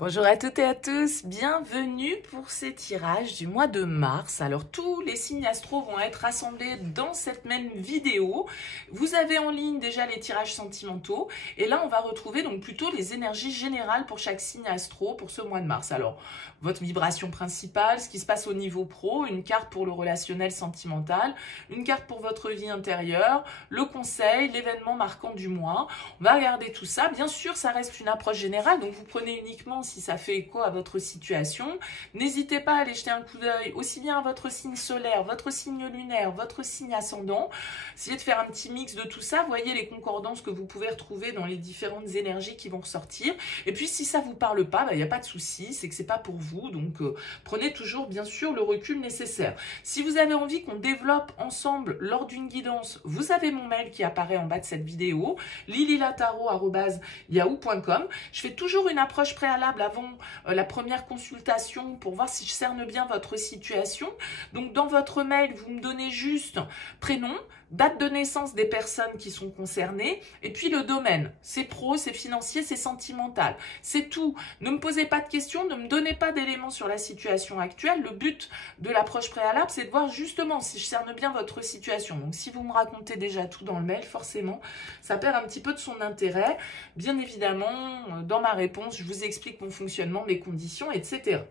Bonjour à toutes et à tous, bienvenue pour ces tirages du mois de mars. Alors tous les signes astro vont être rassemblés dans cette même vidéo. Vous avez en ligne déjà les tirages sentimentaux et là on va retrouver donc plutôt les énergies générales pour chaque signe astro pour ce mois de mars. Alors votre vibration principale, ce qui se passe au niveau pro, une carte pour le relationnel sentimental, une carte pour votre vie intérieure, le conseil, l'événement marquant du mois. On va regarder tout ça. Bien sûr, ça reste une approche générale, donc vous prenez uniquement si ça fait écho à votre situation. N'hésitez pas à aller jeter un coup d'œil aussi bien à votre signe solaire, votre signe lunaire, votre signe ascendant. Essayez de faire un petit mix de tout ça. Voyez les concordances que vous pouvez retrouver dans les différentes énergies qui vont ressortir. Et puis, si ça ne vous parle pas, il n'y a pas de souci, c'est que ce n'est pas pour vous. Donc, prenez toujours, bien sûr, le recul nécessaire. Si vous avez envie qu'on développe ensemble lors d'une guidance, vous avez mon mail qui apparaît en bas de cette vidéo, lililataro@yahoo.com. Je fais toujours une approche préalable avant la première consultation pour voir si je cerne bien votre situation. Donc, dans votre mail, vous me donnez juste prénom, date de naissance des personnes qui sont concernées et puis le domaine. C'est pro, c'est financier, c'est sentimental. C'est tout. Ne me posez pas de questions, ne me donnez pas d'éléments sur la situation actuelle. Le but de l'approche préalable, c'est de voir justement si je cerne bien votre situation. Donc, si vous me racontez déjà tout dans le mail, forcément, ça perd un petit peu de son intérêt. Bien évidemment, dans ma réponse, je vous explique mon fonctionnement, mes conditions, etc.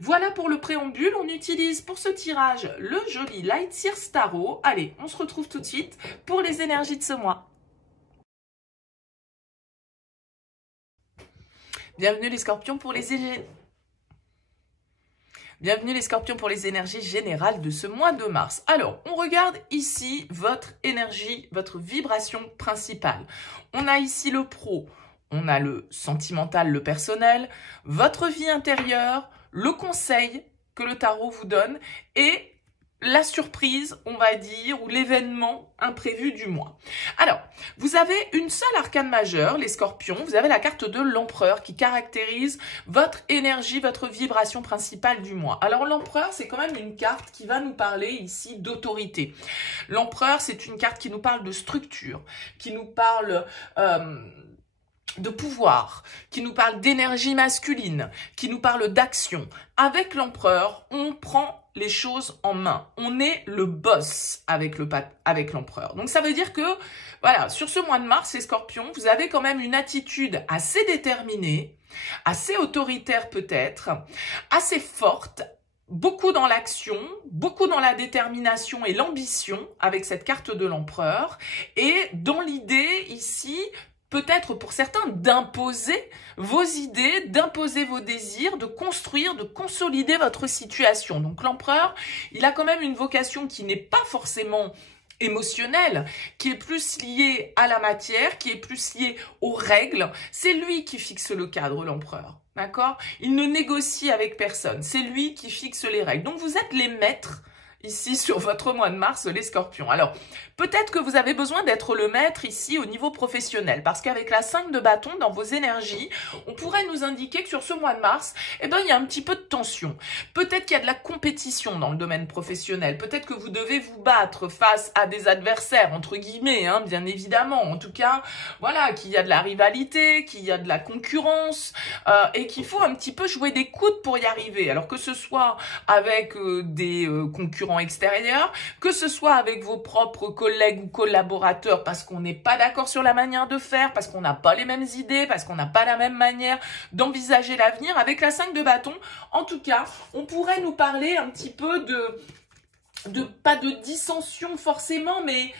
Voilà pour le préambule. On utilise pour ce tirage le joli Light Sears Tarot. Allez, on se retrouve tout de suite pour les énergies de ce mois. Bienvenue les scorpions pour les énergies. Bienvenue les scorpions pour les énergies générales de ce mois de mars. Alors, on regarde ici votre énergie, votre vibration principale. On a ici le pro, on a le sentimental, le personnel, votre vie intérieure, le conseil que le tarot vous donne et la surprise, on va dire, ou l'événement imprévu du mois. Alors, vous avez une seule arcane majeure, les scorpions. Vous avez la carte de l'empereur qui caractérise votre énergie, votre vibration principale du mois. Alors, l'empereur, c'est quand même une carte qui va nous parler ici d'autorité. L'empereur, c'est une carte qui nous parle de structure, qui nous parle de pouvoir, qui nous parle d'énergie masculine, qui nous parle d'action. Avec l'empereur, on prend les choses en main. On est le boss avec l'empereur. Donc ça veut dire que, voilà, sur ce mois de mars, les scorpions, vous avez quand même une attitude assez déterminée, assez autoritaire peut-être, assez forte, beaucoup dans l'action, beaucoup dans la détermination et l'ambition avec cette carte de l'empereur. Et dans l'idée ici, peut-être pour certains, d'imposer vos idées, d'imposer vos désirs, de construire, de consolider votre situation. Donc l'empereur, il a quand même une vocation qui n'est pas forcément émotionnelle, qui est plus liée à la matière, qui est plus liée aux règles. C'est lui qui fixe le cadre, l'empereur. D'accord? Il ne négocie avec personne. C'est lui qui fixe les règles. Donc vous êtes les maîtres ici sur votre mois de mars, les scorpions. Alors, peut-être que vous avez besoin d'être le maître ici au niveau professionnel, parce qu'avec la 5 de bâton dans vos énergies, on pourrait nous indiquer que sur ce mois de mars, eh ben, il y a un petit peu de tension. Peut-être qu'il y a de la compétition dans le domaine professionnel. Peut-être que vous devez vous battre face à des adversaires, entre guillemets, hein, bien évidemment. En tout cas, voilà, qu'il y a de la rivalité, qu'il y a de la concurrence, et qu'il faut un petit peu jouer des coudes pour y arriver. Alors que ce soit avec des concurrents extérieurs, que ce soit avec vos propres collègues ou collaborateurs parce qu'on n'est pas d'accord sur la manière de faire, parce qu'on n'a pas les mêmes idées, parce qu'on n'a pas la même manière d'envisager l'avenir. Avec la 5 de bâton, en tout cas, on pourrait nous parler un petit peu de pas de dissension forcément, mais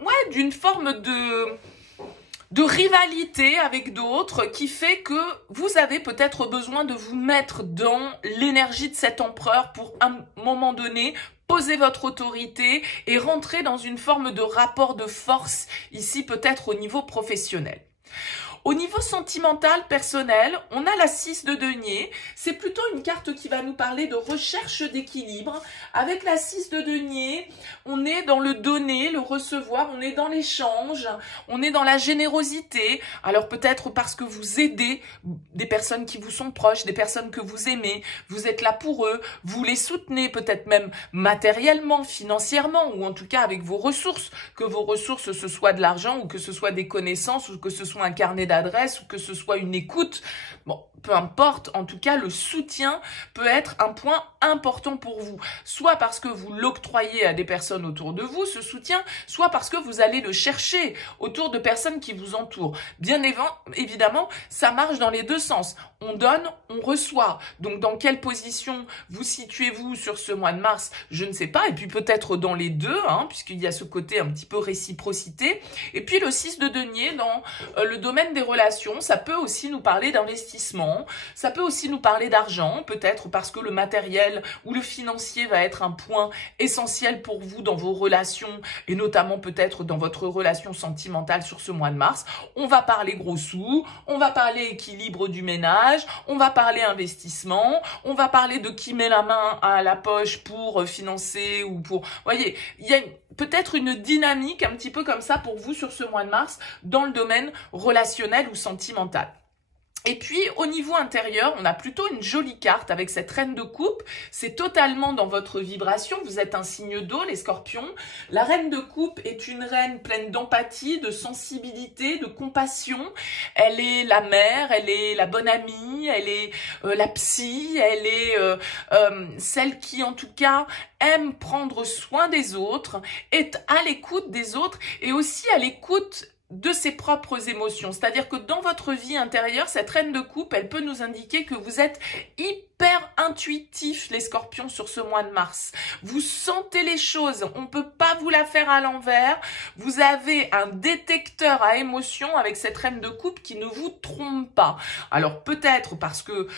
ouais, d'une forme de rivalité avec d'autres qui fait que vous avez peut-être besoin de vous mettre dans l'énergie de cet empereur pour un moment donné poser votre autorité et rentrer dans une forme de rapport de force ici peut-être au niveau professionnel. Au niveau sentimental, personnel, on a la 6 de denier. C'est plutôt une carte qui va nous parler de recherche d'équilibre. Avec la 6 de denier, on est dans le donner, le recevoir, on est dans l'échange, on est dans la générosité. Alors peut-être parce que vous aidez des personnes qui vous sont proches, des personnes que vous aimez, vous êtes là pour eux, vous les soutenez peut-être même matériellement, financièrement, ou en tout cas avec vos ressources, que vos ressources ce soit de l'argent ou que ce soit des connaissances ou que ce soit un carnet d'adresse ou que ce soit une écoute, bon, peu importe, en tout cas, le soutien peut être un point important pour vous. Soit parce que vous l'octroyez à des personnes autour de vous, ce soutien, soit parce que vous allez le chercher autour de personnes qui vous entourent. Bien évidemment, ça marche dans les deux sens. On donne, on reçoit. Donc, dans quelle position vous situez-vous sur ce mois de mars? Je ne sais pas. Et puis, peut-être dans les deux, hein, puisqu'il y a ce côté un petit peu réciprocité. Et puis, le 6 de denier, dans le domaine des relations, ça peut aussi nous parler d'investissement. Ça peut aussi nous parler d'argent, peut-être parce que le matériel ou le financier va être un point essentiel pour vous dans vos relations et notamment peut-être dans votre relation sentimentale sur ce mois de mars. On va parler gros sous, on va parler équilibre du ménage, on va parler investissement, on va parler de qui met la main à la poche pour financer ou pour... Vous voyez, il y a peut-être une dynamique un petit peu comme ça pour vous sur ce mois de mars dans le domaine relationnel ou sentimental. Et puis, au niveau intérieur, on a plutôt une jolie carte avec cette reine de coupe. C'est totalement dans votre vibration. Vous êtes un signe d'eau, les scorpions. La reine de coupe est une reine pleine d'empathie, de sensibilité, de compassion. Elle est la mère, elle est la bonne amie, elle est la psy, elle est celle qui, en tout cas, aime prendre soin des autres, est à l'écoute des autres et aussi à l'écoute de ses propres émotions. C'est-à-dire que dans votre vie intérieure, cette reine de coupe, elle peut nous indiquer que vous êtes hyper intuitif, les scorpions, sur ce mois de mars. Vous sentez les choses, on ne peut pas vous la faire à l'envers. Vous avez un détecteur à émotions avec cette reine de coupe qui ne vous trompe pas. Alors peut-être parce que,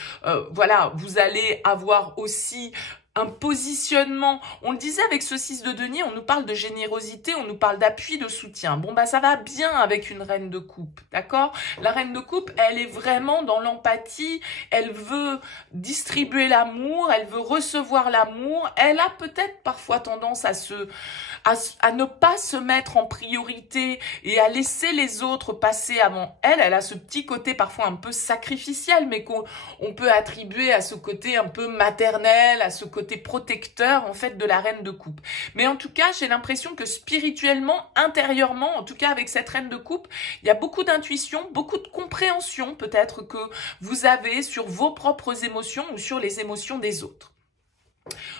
voilà, vous allez avoir aussi un positionnement, on le disait avec ce 6 de denier, on nous parle de générosité, on nous parle d'appui, de soutien. Bon, bah ça va bien avec une reine de coupe, d'accord? La reine de coupe, elle est vraiment dans l'empathie, elle veut distribuer l'amour, elle veut recevoir l'amour, elle a peut-être parfois tendance à ne pas se mettre en priorité et à laisser les autres passer avant elle. Elle a ce petit côté parfois un peu sacrificiel, mais qu'on peut attribuer à ce côté un peu maternel, à ce côté protecteur en fait de la reine de coupe. Mais en tout cas, j'ai l'impression que spirituellement, intérieurement, en tout cas avec cette reine de coupe, il y a beaucoup d'intuition, beaucoup de compréhension peut-être que vous avez sur vos propres émotions ou sur les émotions des autres.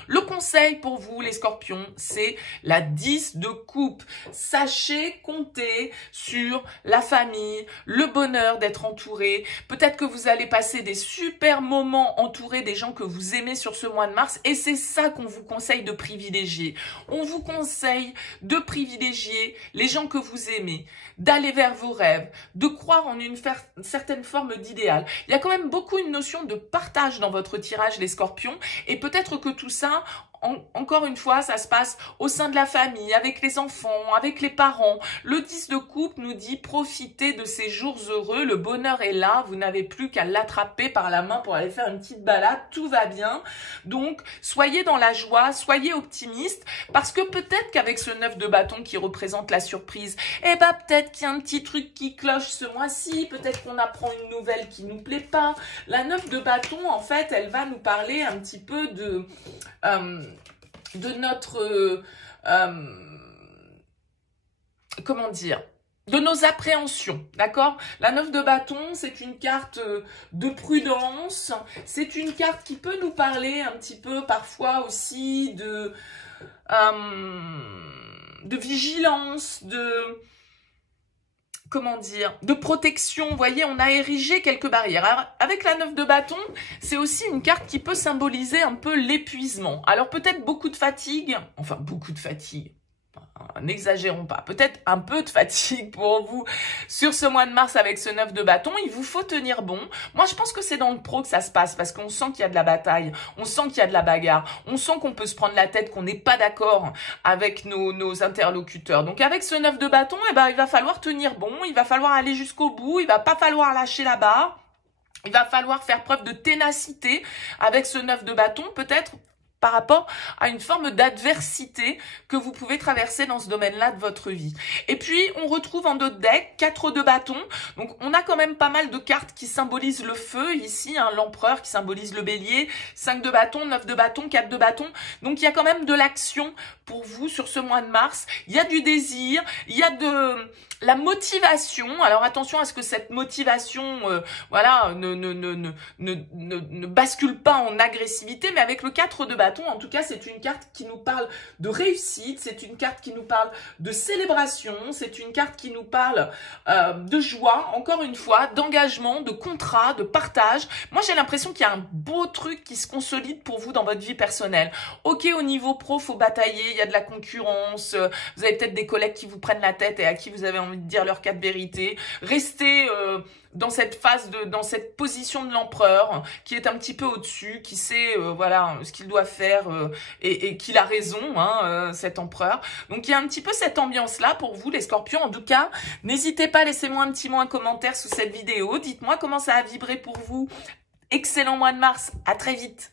Le conseil pour vous, les scorpions, c'est la 10 de coupe. Sachez compter sur la famille, le bonheur d'être entouré. Peut-être que vous allez passer des super moments entourés des gens que vous aimez sur ce mois de mars et c'est ça qu'on vous conseille de privilégier. On vous conseille de privilégier les gens que vous aimez, d'aller vers vos rêves, de croire en une certaine forme d'idéal. Il y a quand même beaucoup une notion de partage dans votre tirage, les scorpions, et peut-être que tout ça, encore une fois, ça se passe au sein de la famille, avec les enfants, avec les parents. Le 10 de coupe nous dit profitez de ces jours heureux, le bonheur est là, vous n'avez plus qu'à l'attraper par la main pour aller faire une petite balade, tout va bien. Donc, soyez dans la joie, soyez optimistes, parce que peut-être qu'avec ce 9 de bâton qui représente la surprise, eh ben peut-être qu'il y a un petit truc qui cloche ce mois-ci, peut-être qu'on apprend une nouvelle qui nous plaît pas. La 9 de bâton, en fait, elle va nous parler un petit peu de notre, comment dire, de nos appréhensions, d'accord? La 9 de bâton, c'est une carte de prudence, c'est une carte qui peut nous parler un petit peu parfois aussi de vigilance, comment dire, de protection. Vous voyez, on a érigé quelques barrières. Alors, avec la 9 de bâton, c'est aussi une carte qui peut symboliser un peu l'épuisement. Alors, peut-être beaucoup de fatigue, enfin, beaucoup de fatigue. N'exagérons pas, peut-être un peu de fatigue pour vous sur ce mois de mars avec ce 9 de bâton. Il vous faut tenir bon. Moi, je pense que c'est dans le pro que ça se passe parce qu'on sent qu'il y a de la bataille, on sent qu'il y a de la bagarre, on sent qu'on peut se prendre la tête, qu'on n'est pas d'accord avec nos interlocuteurs. Donc, avec ce 9 de bâton, eh ben, il va falloir tenir bon, il va falloir aller jusqu'au bout, il va pas falloir lâcher la barre, il va falloir faire preuve de ténacité avec ce 9 de bâton, peut-être par rapport à une forme d'adversité que vous pouvez traverser dans ce domaine-là de votre vie. Et puis, on retrouve en notre deck 4 de bâton. Donc, on a quand même pas mal de cartes qui symbolisent le feu ici, hein, l'empereur qui symbolise le bélier, 5 de bâton, 9 de bâton, 4 de bâton. Donc, il y a quand même de l'action pour vous sur ce mois de mars. Il y a du désir, il y a de la motivation. Alors, attention à ce que cette motivation, voilà, ne bascule pas en agressivité, mais avec le 4 de bâton, en tout cas, c'est une carte qui nous parle de réussite, c'est une carte qui nous parle de célébration, c'est une carte qui nous parle de joie, encore une fois, d'engagement, de contrat, de partage. Moi, j'ai l'impression qu'il y a un beau truc qui se consolide pour vous dans votre vie personnelle. Ok, au niveau pro, faut batailler, il y a de la concurrence, vous avez peut-être des collègues qui vous prennent la tête et à qui vous avez envie de dire leur cas de vérité. Restez dans cette phase dans cette position de l'empereur qui est un petit peu au-dessus, qui sait voilà ce qu'il doit faire et qu'il a raison, hein, cet empereur. Donc il y a un petit peu cette ambiance-là pour vous les scorpions. En tout cas, n'hésitez pas, laissez-moi un petit mot, un commentaire sous cette vidéo. Dites-moi comment ça a vibré pour vous. Excellent mois de mars, à très vite.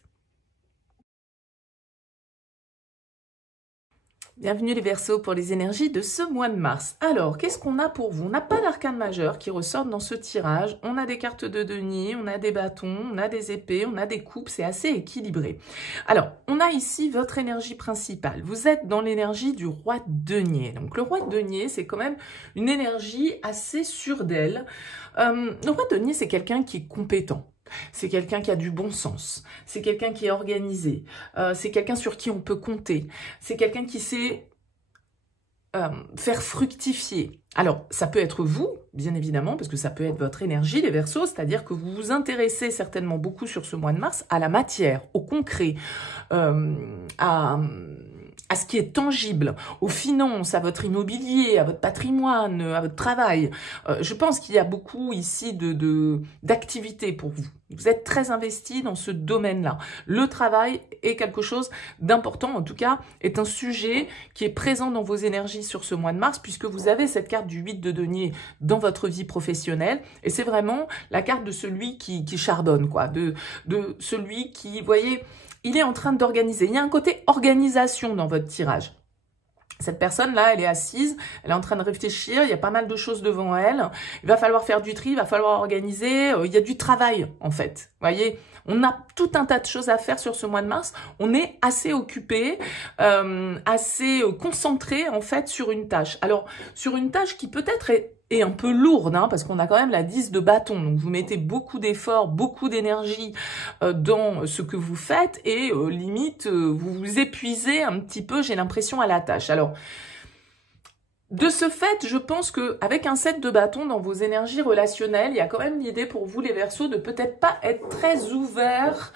Bienvenue les Verseaux pour les énergies de ce mois de mars. Alors, qu'est-ce qu'on a pour vous? On n'a pas d'arcane majeur qui ressortent dans ce tirage. On a des cartes de denier, on a des bâtons, on a des épées, on a des coupes. C'est assez équilibré. Alors, on a ici votre énergie principale. Vous êtes dans l'énergie du roi de denier. Donc, le roi de denier, c'est quand même une énergie assez sûre d'elle. Le roi de denier, c'est quelqu'un qui est compétent. C'est quelqu'un qui a du bon sens, c'est quelqu'un qui est organisé, c'est quelqu'un sur qui on peut compter, c'est quelqu'un qui sait faire fructifier. Alors, ça peut être vous, bien évidemment, parce que ça peut être votre énergie, les Verseaux, c'est-à-dire que vous vous intéressez certainement beaucoup sur ce mois de mars à la matière, au concret, à ce qui est tangible, aux finances, à votre immobilier, à votre patrimoine, à votre travail. Je pense qu'il y a beaucoup ici d'activités pour vous. Vous êtes très investi dans ce domaine-là. Le travail est quelque chose d'important, en tout cas, est un sujet qui est présent dans vos énergies sur ce mois de mars, puisque vous avez cette carte du 8 de denier dans votre vie professionnelle, et c'est vraiment la carte de celui qui charbonne, quoi, de celui qui, vous voyez, il est en train d'organiser. Il y a un côté organisation dans votre tirage. Cette personne-là, elle est assise, elle est en train de réfléchir, il y a pas mal de choses devant elle. Il va falloir faire du tri, il va falloir organiser. Il y a du travail, en fait. Vous voyez, on a tout un tas de choses à faire sur ce mois de mars. On est assez occupé, assez concentré, en fait, sur une tâche. Alors, sur une tâche qui peut-être est un peu lourde, hein, parce qu'on a quand même la 10 de bâton. Donc, vous mettez beaucoup d'efforts, beaucoup d'énergie dans ce que vous faites et limite, vous vous épuisez un petit peu, j'ai l'impression, à la tâche. Alors, de ce fait, je pense qu'avec un 7 de bâton dans vos énergies relationnelles, il y a quand même l'idée pour vous, les Verseaux, de peut-être pas être très ouvert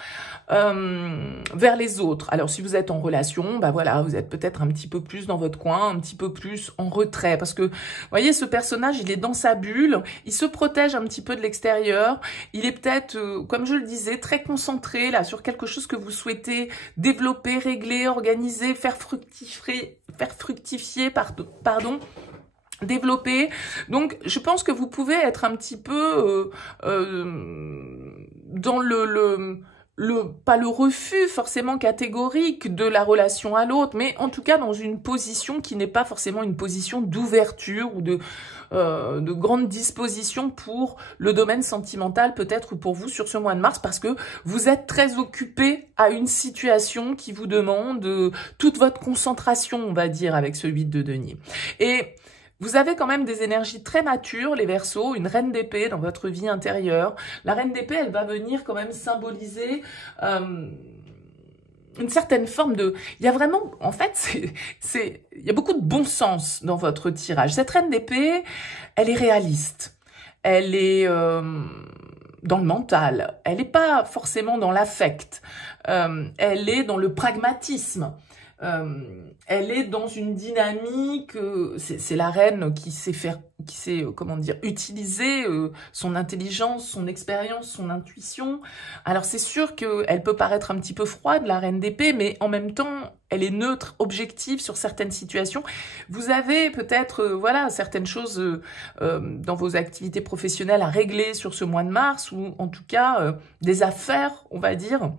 vers les autres. Alors, si vous êtes en relation, bah voilà, vous êtes peut-être un petit peu plus dans votre coin, un petit peu plus en retrait. Parce que, vous voyez, ce personnage, il est dans sa bulle, il se protège un petit peu de l'extérieur, il est peut-être, comme je le disais, très concentré là sur quelque chose que vous souhaitez développer, régler, organiser, faire fructifier, développer. Donc, je pense que vous pouvez être un petit peu dans pas le refus forcément catégorique de la relation à l'autre, mais en tout cas dans une position qui n'est pas forcément une position d'ouverture ou de grande disposition pour le domaine sentimental, peut-être pour vous sur ce mois de mars, parce que vous êtes très occupé à une situation qui vous demande toute votre concentration, on va dire, avec ce 8 de denier. Et vous avez quand même des énergies très matures, les Verseaux, une reine d'épée dans votre vie intérieure. La reine d'épée, elle va venir quand même symboliser une certaine forme de... Il y a vraiment, en fait, il y a beaucoup de bon sens dans votre tirage. Cette reine d'épée, elle est réaliste. Elle est dans le mental. Elle n'est pas forcément dans l'affect. Elle est dans le pragmatisme. Elle est dans une dynamique, c'est la reine qui sait comment dire, utiliser son intelligence, son expérience, son intuition. Alors c'est sûr qu'elle peut paraître un petit peu froide, la reine d'épée, mais en même temps, elle est neutre, objective sur certaines situations. Vous avez peut-être, voilà, certaines choses dans vos activités professionnelles à régler sur ce mois de mars, ou en tout cas des affaires, on va dire,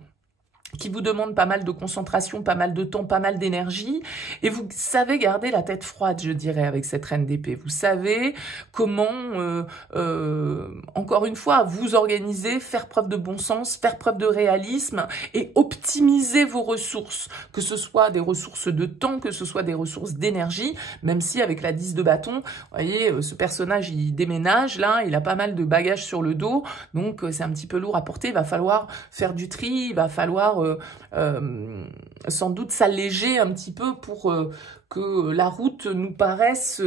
qui vous demande pas mal de concentration, pas mal de temps, pas mal d'énergie. Et vous savez garder la tête froide, je dirais, avec cette reine d'épée. Vous savez comment, encore une fois, vous organiser, faire preuve de bon sens, faire preuve de réalisme et optimiser vos ressources. Que ce soit des ressources de temps, que ce soit des ressources d'énergie, même si avec la 10 de bâton, vous voyez, ce personnage, il déménage, là, il a pas mal de bagages sur le dos, donc c'est un petit peu lourd à porter, il va falloir faire du tri, il va falloir sans doute s'alléger un petit peu pour que la route nous paraisse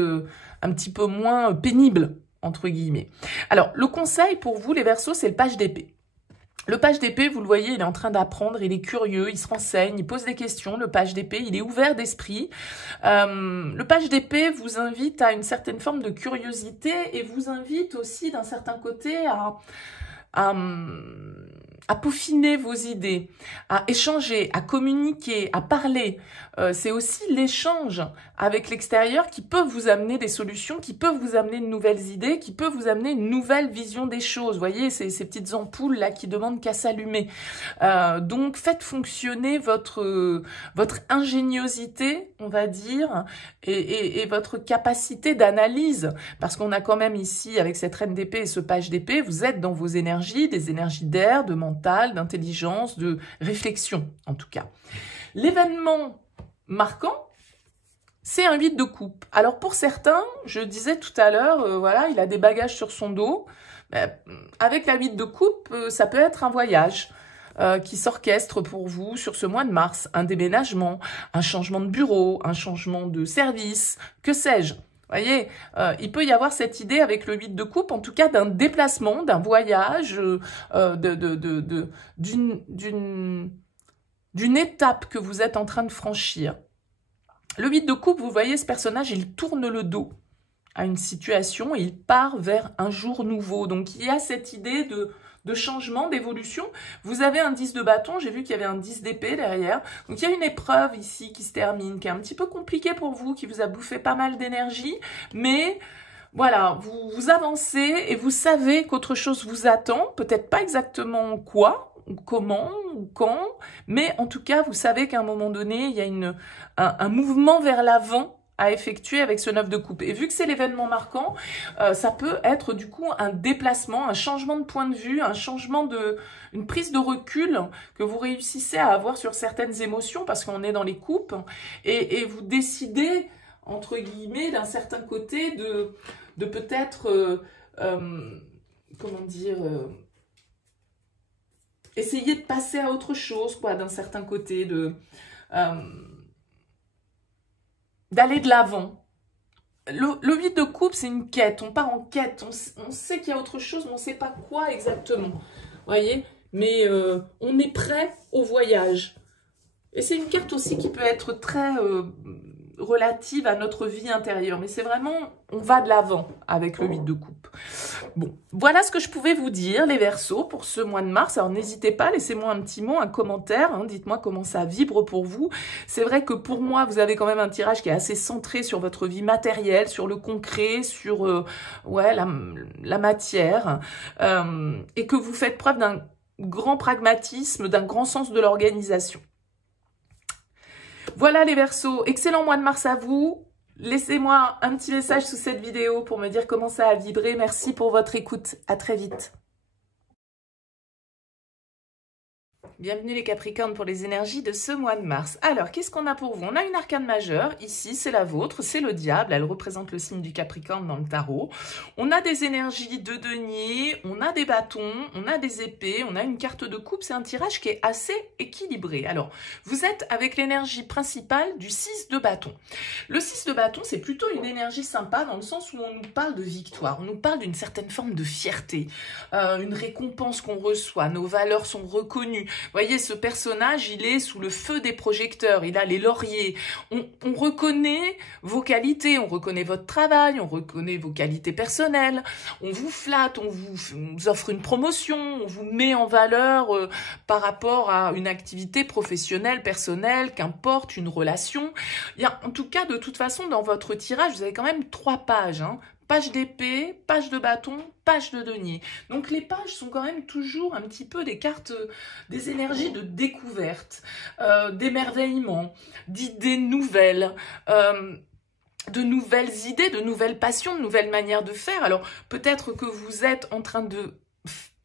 un petit peu moins pénible, entre guillemets. Alors, le conseil pour vous, les Verseaux, c'est le page d'épée. Le page d'épée, vous le voyez, il est en train d'apprendre, il est curieux, il se renseigne, il pose des questions. Le page d'épée, il est ouvert d'esprit. Le page d'épée vous invite à une certaine forme de curiosité et vous invite aussi d'un certain côté à peaufiner vos idées, à échanger, à communiquer, à parler. C'est aussi l'échange avec l'extérieur qui peut vous amener des solutions, qui peut vous amener de nouvelles idées, qui peut vous amener une nouvelle vision des choses. Vous voyez, ces petites ampoules là qui demandent qu'à s'allumer. Donc, faites fonctionner votre ingéniosité, on va dire, et votre capacité d'analyse. Parce qu'on a quand même ici, avec cette reine d'épée et ce page d'épée, vous êtes dans vos énergies, des énergies d'air, de mental, d'intelligence, de réflexion, en tout cas. L'événement marquant, c'est un 8 de coupe. Alors pour certains, je disais tout à l'heure, voilà, il a des bagages sur son dos. Avec la 8 de coupe, ça peut être un voyage qui s'orchestre pour vous sur ce mois de mars. Un déménagement, un changement de bureau, un changement de service, que sais-je. Vous voyez, il peut y avoir cette idée avec le 8 de coupe, en tout cas d'un déplacement, d'un voyage, d'une étape que vous êtes en train de franchir. Le 8 de coupe, vous voyez, ce personnage, il tourne le dos à une situation et il part vers un jour nouveau. Donc, il y a cette idée de changement, d'évolution. Vous avez un 10 de bâton, j'ai vu qu'il y avait un 10 d'épée derrière. Donc, il y a une épreuve ici qui se termine, qui est un petit peu compliquée pour vous, qui vous a bouffé pas mal d'énergie, mais voilà, vous avancez et vous savez qu'autre chose vous attend, peut-être pas exactement quoi, ou comment, ou quand, mais en tout cas, vous savez qu'à un moment donné, il y a un mouvement vers l'avant à effectuer avec ce 9 de coupe. Et vu que c'est l'événement marquant, ça peut être du coup un déplacement, un changement de point de vue, un changement une prise de recul que vous réussissez à avoir sur certaines émotions parce qu'on est dans les coupes et vous décidez, entre guillemets, d'un certain côté de peut-être, comment dire, essayer de passer à autre chose, quoi, d'un certain côté, d'aller de l'avant. Le 8 de coupe, c'est une quête, on part en quête, on sait qu'il y a autre chose, mais on ne sait pas quoi exactement, voyez, mais on est prêt au voyage. Et c'est une carte aussi qui peut être très relative à notre vie intérieure, mais c'est vraiment, on va de l'avant avec le 8 de coupe. Bon, voilà ce que je pouvais vous dire, les Verseaux, pour ce mois de mars. Alors, n'hésitez pas, laissez-moi un petit mot, un commentaire, hein, dites-moi comment ça vibre pour vous. C'est vrai que pour moi, vous avez quand même un tirage qui est assez centré sur votre vie matérielle, sur le concret, sur ouais, la matière, et que vous faites preuve d'un grand pragmatisme, d'un grand sens de l'organisation. Voilà les Verseaux, excellent mois de mars à vous. Laissez-moi un petit message sous cette vidéo pour me dire comment ça a vibré. Merci pour votre écoute. À très vite. Bienvenue les Capricornes pour les énergies de ce mois de mars. Alors, qu'est-ce qu'on a pour vous? On a une arcane majeure, ici c'est la vôtre, c'est le diable, elle représente le signe du Capricorne dans le tarot. On a des énergies de denier, on a des bâtons, on a des épées, on a une carte de coupe, c'est un tirage qui est assez équilibré. Alors, vous êtes avec l'énergie principale du 6 de bâton. Le 6 de bâton, c'est plutôt une énergie sympa dans le sens où on nous parle de victoire, on nous parle d'une certaine forme de fierté, une récompense qu'on reçoit, nos valeurs sont reconnues. Vous voyez, ce personnage, il est sous le feu des projecteurs, il a les lauriers. On reconnaît vos qualités, on reconnaît votre travail, on reconnaît vos qualités personnelles, on vous flatte, on vous offre une promotion, on vous met en valeur par rapport à une activité professionnelle, personnelle, qu'importe, une relation. Il y a, en tout cas, de toute façon, dans votre tirage, vous avez quand même 3 pages, hein. page d'épée, page de bâton, page de denier. Donc les pages sont quand même toujours un petit peu des cartes, des énergies de découverte, d'émerveillement, d'idées nouvelles, de nouvelles idées, de nouvelles passions, de nouvelles manières de faire. Alors peut-être que vous êtes en train de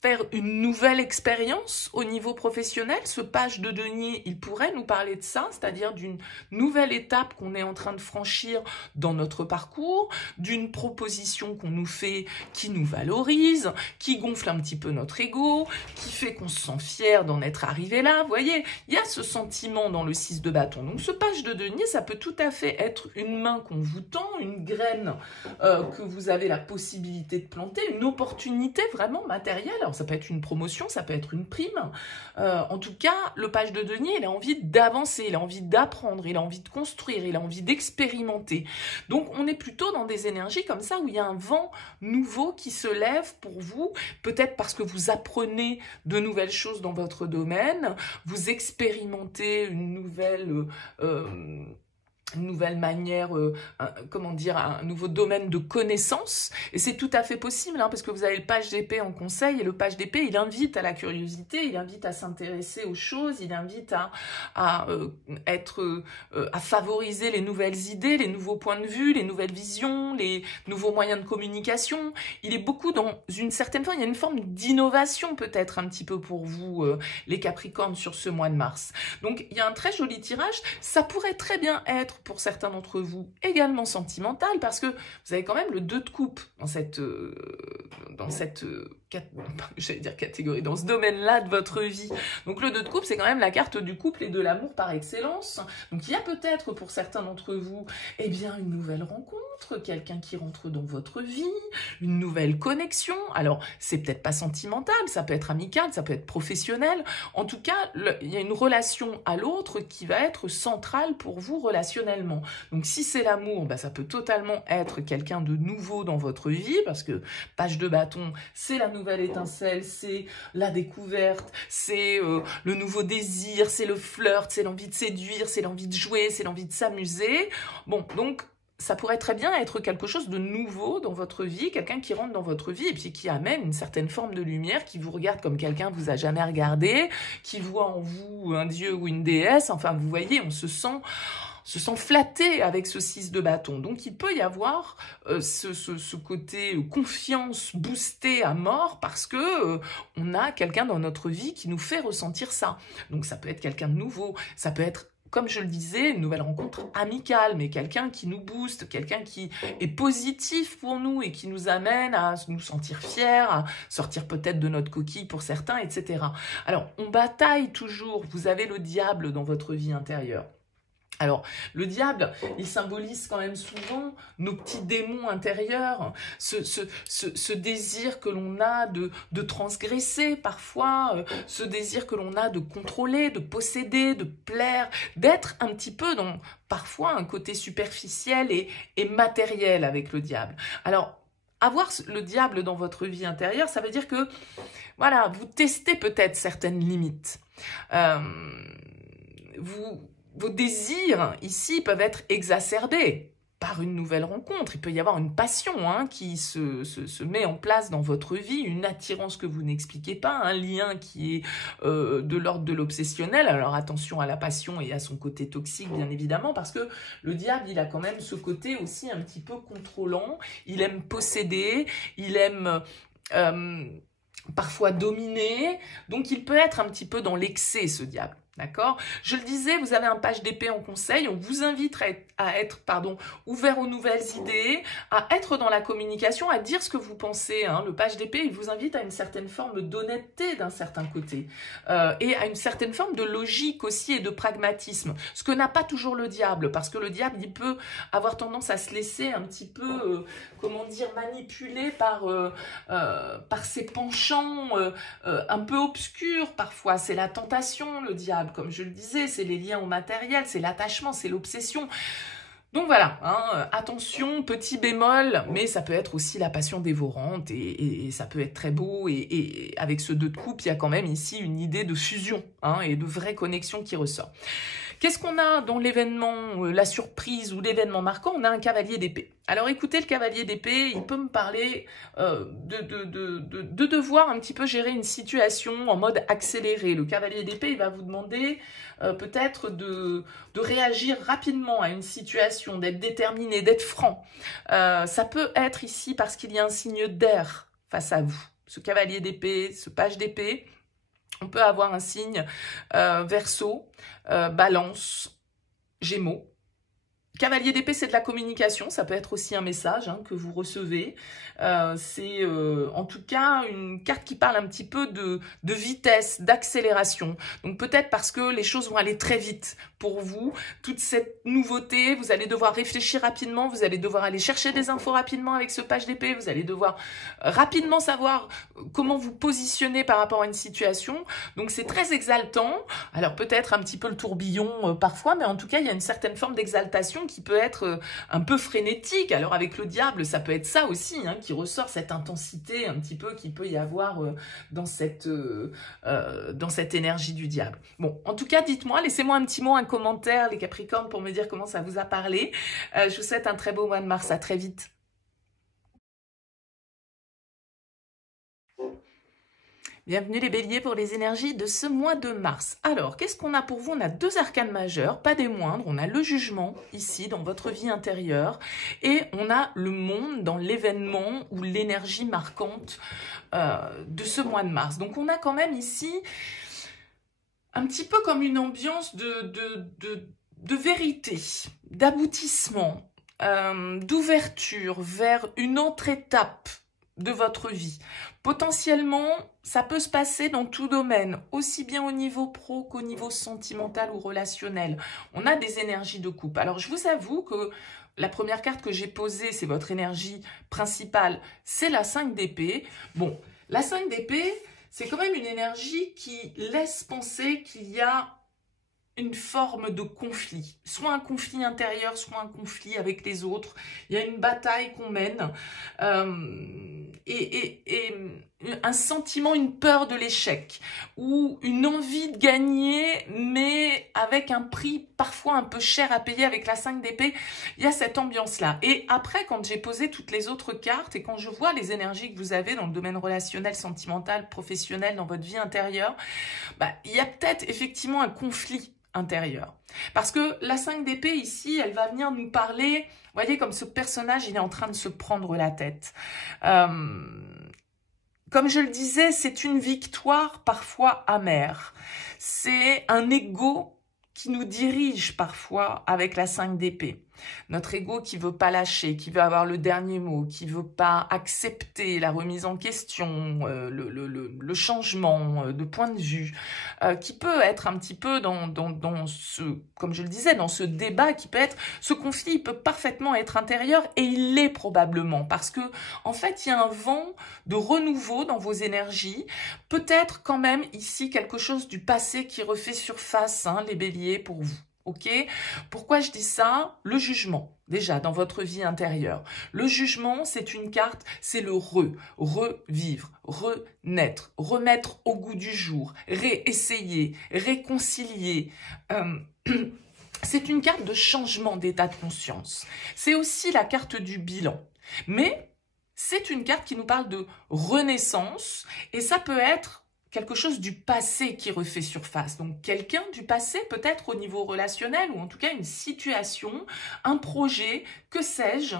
faire une nouvelle expérience au niveau professionnel. Ce page de denier, il pourrait nous parler de ça, c'est-à-dire d'une nouvelle étape qu'on est en train de franchir dans notre parcours, d'une proposition qu'on nous fait qui nous valorise, qui gonfle un petit peu notre ego, qui fait qu'on se sent fier d'en être arrivé là. Vous voyez, il y a ce sentiment dans le 6 de bâton. Donc ce page de denier, ça peut tout à fait être une main qu'on vous tend, une graine que vous avez la possibilité de planter, une opportunité vraiment matérielle. Alors ça peut être une promotion, ça peut être une prime. En tout cas, le page de denier, il a envie d'avancer, il a envie d'apprendre, il a envie de construire, il a envie d'expérimenter. Donc, on est plutôt dans des énergies comme ça où il y a un vent nouveau qui se lève pour vous, peut-être parce que vous apprenez de nouvelles choses dans votre domaine, vous expérimentez une nouvelle manière, comment dire, un nouveau domaine de connaissance. Et c'est tout à fait possible, hein, parce que vous avez le page d'épée en conseil, et le page d'épée, il invite à la curiosité, il invite à s'intéresser aux choses, il invite à favoriser les nouvelles idées, les nouveaux points de vue, les nouvelles visions, les nouveaux moyens de communication. Il est beaucoup dans une certaine forme, il y a une forme d'innovation peut-être un petit peu pour vous, les Capricornes, sur ce mois de mars. Donc, il y a un très joli tirage. Ça pourrait très bien être, pour certains d'entre vous, également sentimental, parce que vous avez quand même le 2 de coupe dans cette j'allais dire catégorie, dans ce domaine-là de votre vie. Donc le 2 de coupe, c'est quand même la carte du couple et de l'amour par excellence. Donc il y a peut-être pour certains d'entre vous, eh bien, une nouvelle rencontre, quelqu'un qui rentre dans votre vie, une nouvelle connexion. Alors, c'est peut-être pas sentimental, ça peut être amical, ça peut être professionnel. En tout cas, il y a une relation à l'autre qui va être centrale pour vous relationnellement. Donc si c'est l'amour, bah, ça peut totalement être quelqu'un de nouveau dans votre vie, parce que page de bâton, c'est la nouvelle étincelle, c'est la découverte, c'est le nouveau désir, c'est le flirt, c'est l'envie de séduire, c'est l'envie de jouer, c'est l'envie de s'amuser. Bon, donc ça pourrait très bien être quelque chose de nouveau dans votre vie, quelqu'un qui rentre dans votre vie et puis qui amène une certaine forme de lumière, qui vous regarde comme quelqu'un que vous a jamais regardé, qui voit en vous un dieu ou une déesse. Enfin, vous voyez, on se sent flatté avec ce 6 de bâton. Donc, il peut y avoir ce côté confiance boostée à mort parce que on a quelqu'un dans notre vie qui nous fait ressentir ça. Donc, ça peut être quelqu'un de nouveau, ça peut être, comme je le disais, une nouvelle rencontre amicale, mais quelqu'un qui nous booste, quelqu'un qui est positif pour nous et qui nous amène à nous sentir fiers, à sortir peut-être de notre coquille pour certains, etc. Alors, on bataille toujours. Vous avez le diable dans votre vie intérieure. Alors, le diable, il symbolise quand même souvent nos petits démons intérieurs, ce désir que l'on a de transgresser parfois, ce désir que l'on a de contrôler, de posséder, de plaire, d'être un petit peu dans parfois un côté superficiel et matériel avec le diable. Alors, avoir le diable dans votre vie intérieure, ça veut dire que, voilà, vous testez peut-être certaines limites. Vos désirs, ici, peuvent être exacerbés par une nouvelle rencontre. Il peut y avoir une passion qui se met en place dans votre vie, une attirance que vous n'expliquez pas, un lien qui est de l'ordre de l'obsessionnel. Alors attention à la passion et à son côté toxique, bien évidemment, parce que le diable, il a quand même ce côté aussi un petit peu contrôlant. Il aime posséder, il aime parfois dominer, donc il peut être un petit peu dans l'excès, ce diable. D'accord? Je le disais, vous avez un page d'épée en conseil, on vous invite à être ouvert aux nouvelles idées, à être dans la communication, à dire ce que vous pensez. Le page d'épée, il vous invite à une certaine forme d'honnêteté d'un certain côté et à une certaine forme de logique aussi et de pragmatisme, ce que n'a pas toujours le diable, parce que le diable, il peut avoir tendance à se laisser un petit peu, comment dire, manipuler par ses penchants un peu obscurs parfois. C'est la tentation, le diable. Comme je le disais, c'est les liens au matériel, c'est l'attachement, c'est l'obsession. Donc voilà, attention, petit bémol, mais ça peut être aussi la passion dévorante et ça peut être très beau. Et avec ce 2 de coupe, il y a quand même ici une idée de fusion et de vraie connexion qui ressort. Qu'est-ce qu'on a dans l'événement, la surprise ou l'événement marquant? On a un cavalier d'épée. Alors écoutez, le cavalier d'épée, il peut me parler de devoir un petit peu gérer une situation en mode accéléré. Le cavalier d'épée, il va vous demander peut-être de réagir rapidement à une situation, d'être déterminé, d'être franc. Ça peut être ici parce qu'il y a un signe d'air face à vous. Ce cavalier d'épée, ce page d'épée, on peut avoir un signe Verseau, Balance, Gémeaux. Cavalier d'épée, c'est de la communication, ça peut être aussi un message que vous recevez. C'est en tout cas une carte qui parle un petit peu de vitesse, d'accélération. Donc peut-être parce que les choses vont aller très vite pour vous. Toute cette nouveauté, vous allez devoir réfléchir rapidement, vous allez devoir aller chercher des infos rapidement avec ce page d'épée, vous allez devoir rapidement savoir comment vous positionner par rapport à une situation. Donc c'est très exaltant. Alors peut-être un petit peu le tourbillon parfois, mais en tout cas il y a une certaine forme d'exaltation qui peut être un peu frénétique. Alors avec le diable, ça peut être ça aussi, qui ressort cette intensité un petit peu qu'il peut y avoir dans cette énergie du diable. Bon, en tout cas, dites-moi, laissez-moi un petit mot, un commentaire, les Capricornes, pour me dire comment ça vous a parlé. Je vous souhaite un très beau mois de mars, à très vite. Bienvenue les béliers pour les énergies de ce mois de mars. Alors, qu'est-ce qu'on a pour vous? On a 2 arcanes majeurs, pas des moindres. On a le jugement, ici, dans votre vie intérieure. Et on a le monde dans l'événement ou l'énergie marquante de ce mois de mars. Donc, on a quand même ici un petit peu comme une ambiance de vérité, d'aboutissement, d'ouverture vers une autre étape de votre vie. Potentiellement, ça peut se passer dans tout domaine, aussi bien au niveau pro qu'au niveau sentimental ou relationnel. On a des énergies de couple. Alors, je vous avoue que la première carte que j'ai posée, c'est votre énergie principale, c'est la 5 d'épée. Bon, la 5 d'épée, c'est quand même une énergie qui laisse penser qu'il y a une forme de conflit, soit un conflit intérieur, soit un conflit avec les autres. Il y a une bataille qu'on mène et un sentiment, une peur de l'échec ou une envie de gagner, mais avec un prix parfois un peu cher à payer avec la 5 d'épée. Il y a cette ambiance-là. Et après, quand j'ai posé toutes les autres cartes et quand je vois les énergies que vous avez dans le domaine relationnel, sentimental, professionnel, dans votre vie intérieure, il y a peut-être effectivement un conflit intérieur. Parce que la 5 d'épée ici, elle va venir nous parler, vous voyez, comme ce personnage, il est en train de se prendre la tête. Comme je le disais, c'est une victoire parfois amère. C'est un ego qui nous dirige parfois avec la 5 d'épée. Notre ego qui veut pas lâcher, qui veut avoir le dernier mot, qui veut pas accepter la remise en question, le changement de point de vue, qui peut être un petit peu dans ce, comme je le disais, dans ce débat qui peut être, ce conflit, il peut parfaitement être intérieur et il l'est probablement parce que, en fait, il y a un vent de renouveau dans vos énergies, peut-être quand même ici quelque chose du passé qui refait surface, les béliers, pour vous. Ok? Pourquoi je dis ça? Le jugement, déjà, dans votre vie intérieure. Le jugement, c'est une carte, c'est le revivre, renaître, remettre au goût du jour, réessayer, réconcilier. C'est une carte de changement d'état de conscience. C'est aussi la carte du bilan. Mais c'est une carte qui nous parle de renaissance et ça peut être quelque chose du passé qui refait surface. Donc, quelqu'un du passé, peut-être au niveau relationnel, ou en tout cas une situation, un projet, que sais-je,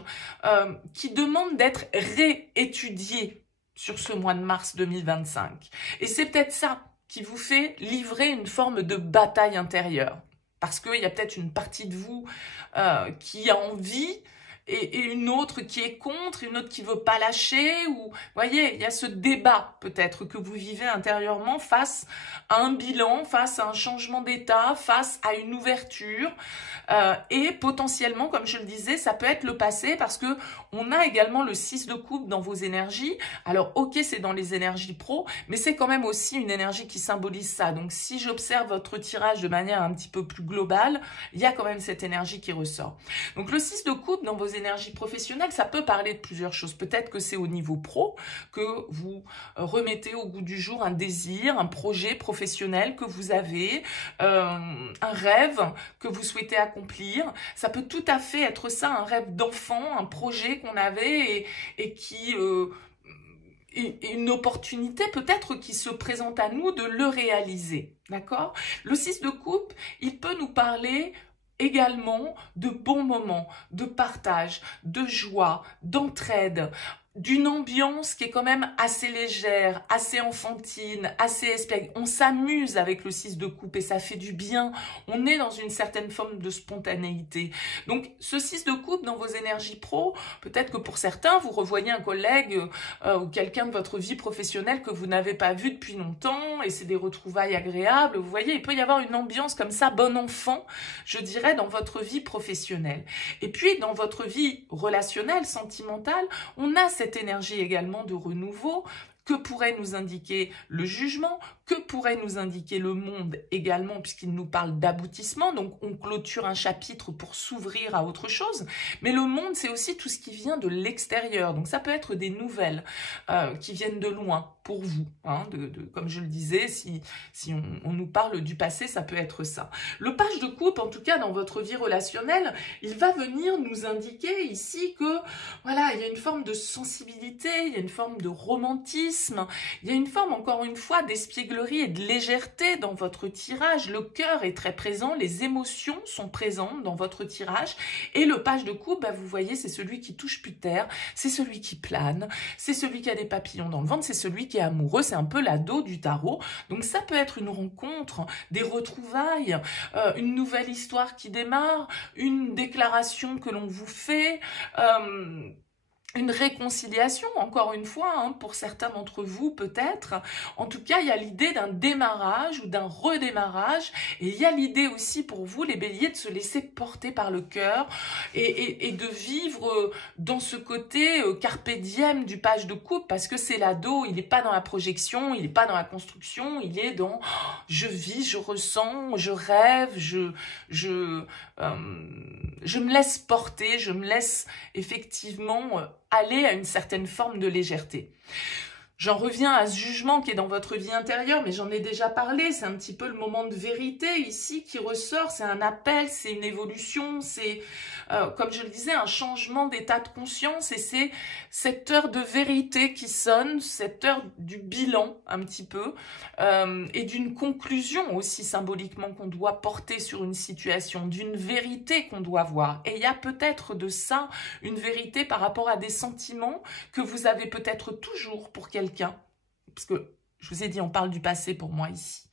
qui demande d'être réétudié sur ce mois de mars 2025. Et c'est peut-être ça qui vous fait livrer une forme de bataille intérieure. Parce qu'il y a peut-être une partie de vous qui a envie et une autre qui est contre, une autre qui veut pas lâcher, ou, vous voyez, il y a ce débat, peut-être, que vous vivez intérieurement face à un bilan, face à un changement d'état, face à une ouverture, et potentiellement, comme je le disais, ça peut être le passé, parce que on a également le 6 de coupe dans vos énergies. Alors, ok, c'est dans les énergies pro, mais c'est quand même aussi une énergie qui symbolise ça. Donc, si j'observe votre tirage de manière un petit peu plus globale, il y a quand même cette énergie qui ressort. Donc, le 6 de coupe dans vos énergies professionnelles, ça peut parler de plusieurs choses. Peut-être que c'est au niveau pro que vous remettez au goût du jour un désir, un projet professionnel que vous avez, un rêve que vous souhaitez accomplir. Ça peut tout à fait être ça, un rêve d'enfant, un projet qu'on avait et qui... une opportunité peut-être qui se présente à nous de le réaliser, d'accord? Le 6 de coupe, il peut nous parler également de bons moments, de partage, de joie, d'entraide, d'une ambiance qui est quand même assez légère, assez enfantine, assez espiègle. On s'amuse avec le 6 de coupe et ça fait du bien. On est dans une certaine forme de spontanéité. Donc, ce 6 de coupe dans vos énergies pro, peut-être que pour certains, vous revoyez un collègue ou quelqu'un de votre vie professionnelle que vous n'avez pas vu depuis longtemps et c'est des retrouvailles agréables. Vous voyez, il peut y avoir une ambiance comme ça, bon enfant, je dirais, dans votre vie professionnelle. Et puis, dans votre vie relationnelle, sentimentale, on a cette énergie également de renouveau que pourrait nous indiquer le jugement, que pourrait nous indiquer le monde également, puisqu'il nous parle d'aboutissement, donc on clôture un chapitre pour s'ouvrir à autre chose, mais le monde, c'est aussi tout ce qui vient de l'extérieur, donc ça peut être des nouvelles qui viennent de loin pour vous, hein, comme je le disais, si on nous parle du passé, ça peut être ça. Le page de coupe, en tout cas dans votre vie relationnelle, il va venir nous indiquer ici que, voilà, il y a une forme de sensibilité, il y a une forme de romantisme, il y a une forme, encore une fois, d'espièglerie et de légèreté dans votre tirage. Le cœur est très présent, les émotions sont présentes dans votre tirage. Et le page de coupe, bah, vous voyez, c'est celui qui touche Jupiter, c'est celui qui plane, c'est celui qui a des papillons dans le ventre, c'est celui qui est amoureux, c'est un peu l'ado du tarot. Donc ça peut être une rencontre, des retrouvailles, une nouvelle histoire qui démarre, une déclaration que l'on vous fait, une réconciliation, encore une fois, hein, pour certains d'entre vous peut-être. En tout cas, il y a l'idée d'un démarrage ou d'un redémarrage. Et il y a l'idée aussi pour vous, les béliers, de se laisser porter par le cœur et de vivre dans ce côté carpe diem du page de coupe, parce que c'est l'ado, il n'est pas dans la projection, il n'est pas dans la construction, il est dans je vis, je ressens, je rêve, je me laisse porter, je me laisse effectivement aller à une certaine forme de légèreté. J'en reviens à ce jugement qui est dans votre vie intérieure, mais j'en ai déjà parlé, c'est un petit peu le moment de vérité ici qui ressort, c'est un appel, c'est une évolution, c'est, comme je le disais, un changement d'état de conscience, et c'est cette heure de vérité qui sonne, cette heure du bilan un petit peu, et d'une conclusion aussi symboliquement qu'on doit porter sur une situation, d'une vérité qu'on doit voir. Et il y a peut-être de ça, une vérité par rapport à des sentiments que vous avez peut-être toujours pour quelqu'un, parce que je vous ai dit, on parle du passé pour moi ici.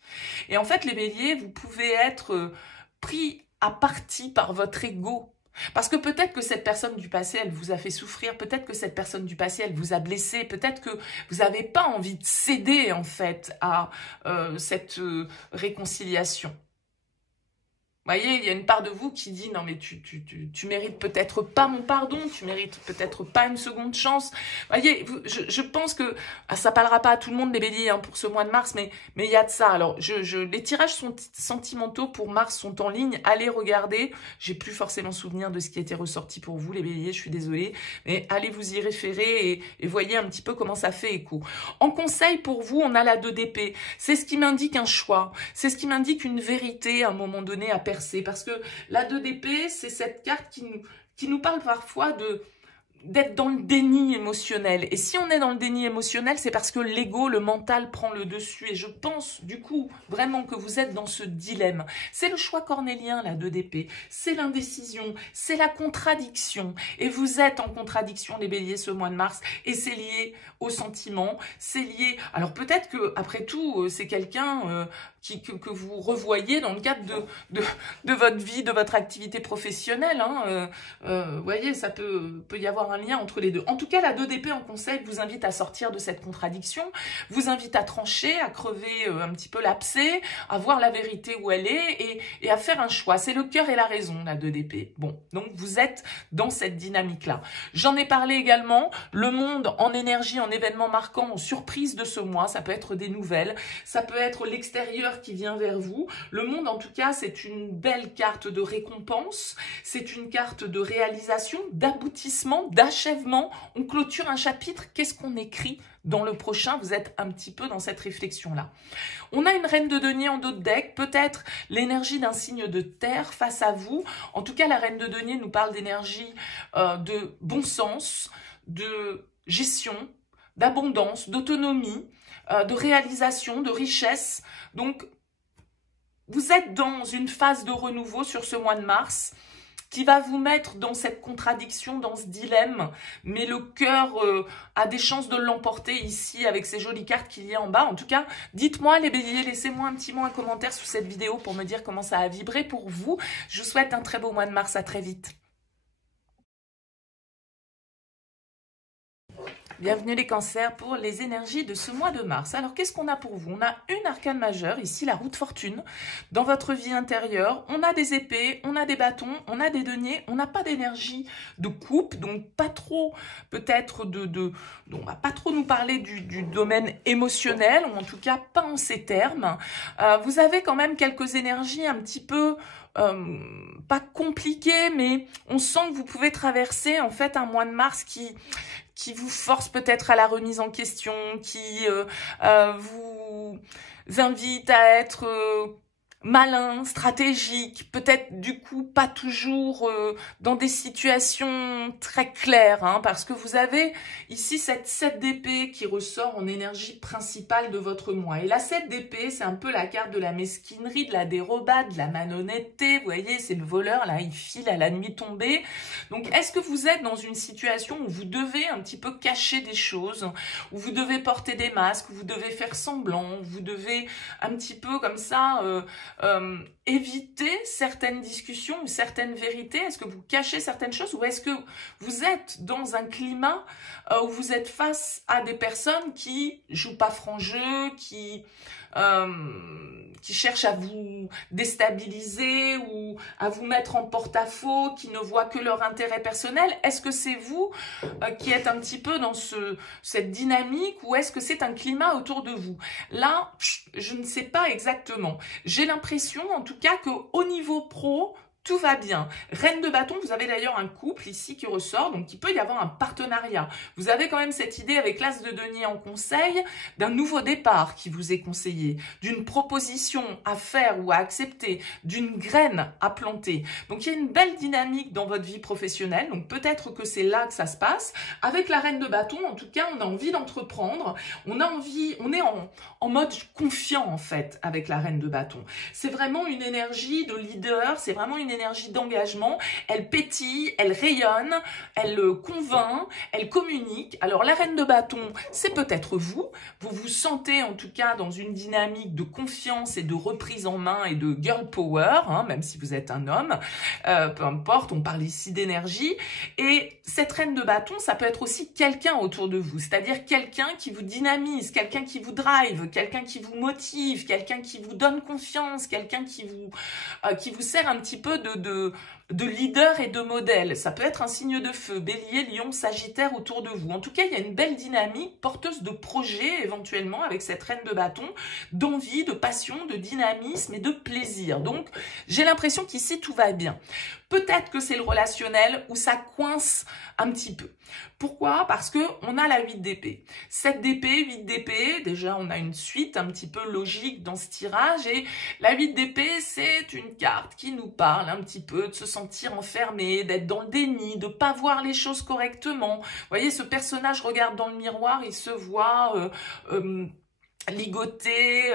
Et en fait, les béliers, vous pouvez être pris à partie par votre ego. Parce que peut-être que cette personne du passé, elle vous a fait souffrir, peut-être que cette personne du passé, elle vous a blessé, peut-être que vous n'avez pas envie de céder en fait à cette réconciliation. Vous voyez, il y a une part de vous qui dit non mais tu mérites peut-être pas mon pardon, tu mérites peut-être pas une seconde chance. Vous voyez, je pense que ça parlera pas à tout le monde les béliers hein, pour ce mois de mars, mais il y a de ça. Alors les tirages sentimentaux pour mars sont en ligne, allez regarder. J'ai plus forcément souvenir de ce qui a été ressorti pour vous les béliers, je suis désolée, mais allez vous y référer et voyez un petit peu comment ça fait écho. En conseil pour vous, on a la 2 d'épée. C'est ce qui m'indique un choix, c'est ce qui m'indique une vérité à un moment donné à percer, parce que la 2 d'épée, c'est cette carte qui nous parle parfois d'être dans le déni émotionnel. Et si on est dans le déni émotionnel, c'est parce que l'ego, le mental prend le dessus. Et je pense, du coup, vraiment que vous êtes dans ce dilemme. C'est le choix cornélien, la 2 d'épée. C'est l'indécision, c'est la contradiction. Et vous êtes en contradiction, les béliers, ce mois de mars. Et c'est lié aux sentiments, c'est lié... Alors peut-être que, après tout, c'est quelqu'un... que vous revoyez dans le cadre de votre vie, de votre activité professionnelle. Hein. Vous voyez, ça peut y avoir avoir un lien entre les deux. En tout cas, la 2 d'épée en conseil vous invite à sortir de cette contradiction, vous invite à trancher, à crever un petit peu l'abcès, à voir la vérité où elle est et à faire un choix. C'est le cœur et la raison, la 2 d'épée. Bon, donc vous êtes dans cette dynamique-là. J'en ai parlé également, le monde en énergie, en événements marquants, en surprise de ce mois, ça peut être des nouvelles, ça peut être l'extérieur qui vient vers vous. Le monde, en tout cas, c'est une belle carte de récompense, c'est une carte de réalisation, d'aboutissement, d'achèvement. On clôture un chapitre, qu'est-ce qu'on écrit dans le prochain? Vous êtes un petit peu dans cette réflexion-là. On a une reine de denier en dos de deck, peut-être l'énergie d'un signe de terre face à vous. En tout cas, la reine de denier nous parle d'énergie de bon sens, de gestion, d'abondance, d'autonomie, de réalisation, de richesse. Donc, vous êtes dans une phase de renouveau sur ce mois de mars qui va vous mettre dans cette contradiction, dans ce dilemme, mais le cœur a des chances de l'emporter ici avec ces jolies cartes qu'il y a en bas. En tout cas, dites-moi les béliers, laissez-moi un petit mot, un commentaire sous cette vidéo pour me dire comment ça a vibré pour vous. Je vous souhaite un très beau mois de mars, à très vite. Bienvenue les cancers pour les énergies de ce mois de mars. Alors, qu'est-ce qu'on a pour vous? On a une arcane majeure, ici la roue de fortune. Dans votre vie intérieure, on a des épées, on a des bâtons, on a des deniers, on n'a pas d'énergie de coupe, donc pas trop peut-être on va pas trop nous parler du domaine émotionnel, ou en tout cas pas en ces termes. Vous avez quand même quelques énergies un petit peu... pas compliquées, mais on sent que vous pouvez traverser en fait un mois de mars qui vous force peut-être à la remise en question, qui vous invite à être malin, stratégique, peut-être du coup pas toujours dans des situations très claires, hein, parce que vous avez ici cette 7 d'épée qui ressort en énergie principale de votre mois. Et la 7 d'épée, c'est un peu la carte de la mesquinerie, de la dérobade, de la malhonnêteté. Vous voyez, c'est le voleur, là, il file à la nuit tombée. Donc, est-ce que vous êtes dans une situation où vous devez un petit peu cacher des choses, où vous devez porter des masques, où vous devez faire semblant, où vous devez un petit peu comme ça... éviter certaines discussions ou certaines vérités? Est-ce que vous cachez certaines choses ou est-ce que vous êtes dans un climat où vous êtes face à des personnes qui jouent pas franc jeu, qui cherchent à vous déstabiliser ou à vous mettre en porte-à-faux, qui ne voient que leur intérêt personnel? Est-ce que c'est vous qui êtes un petit peu dans cette dynamique ou est-ce que c'est un climat autour de vous? Là, je ne sais pas exactement. J'ai l'impression, en tout cas, qu'au niveau pro, tout va bien. Reine de bâton, vous avez d'ailleurs un couple ici qui ressort, donc il peut y avoir un partenariat. Vous avez quand même cette idée avec l'as de denier en conseil d'un nouveau départ qui vous est conseillé, d'une proposition à faire ou à accepter, d'une graine à planter. Donc il y a une belle dynamique dans votre vie professionnelle, donc peut-être que c'est là que ça se passe. Avec la reine de bâton, en tout cas, on a envie d'entreprendre, on est en mode confiant en fait avec la reine de bâton. C'est vraiment une énergie de leader, c'est vraiment une énergie d'engagement, elle pétille, elle rayonne, elle convainc, elle communique. Alors la reine de bâton, c'est peut-être vous vous sentez en tout cas dans une dynamique de confiance et de reprise en main et de girl power, hein, même si vous êtes un homme, peu importe, on parle ici d'énergie. Et cette reine de bâton, ça peut être aussi quelqu'un autour de vous, c'est-à-dire quelqu'un qui vous dynamise, quelqu'un qui vous drive, quelqu'un qui vous motive, quelqu'un qui vous donne confiance, quelqu'un qui vous sert un petit peu de leader et de modèle. Ça peut être un signe de feu, bélier, lion, sagittaire autour de vous. En tout cas, il y a une belle dynamique porteuse de projets éventuellement avec cette reine de bâton, d'envie, de passion, de dynamisme et de plaisir. Donc, j'ai l'impression qu'ici, tout va bien. Peut-être que c'est le relationnel où ça coince un petit peu. Pourquoi? Parce que on a la 8 d'épée. 7 d'épée, 8 d'épée, déjà on a une suite un petit peu logique dans ce tirage et la 8 d'épée, c'est une carte qui nous parle un petit peu de se sentir enfermé, d'être dans le déni, de pas voir les choses correctement. Vous voyez, ce personnage regarde dans le miroir, il se voit... ligoté,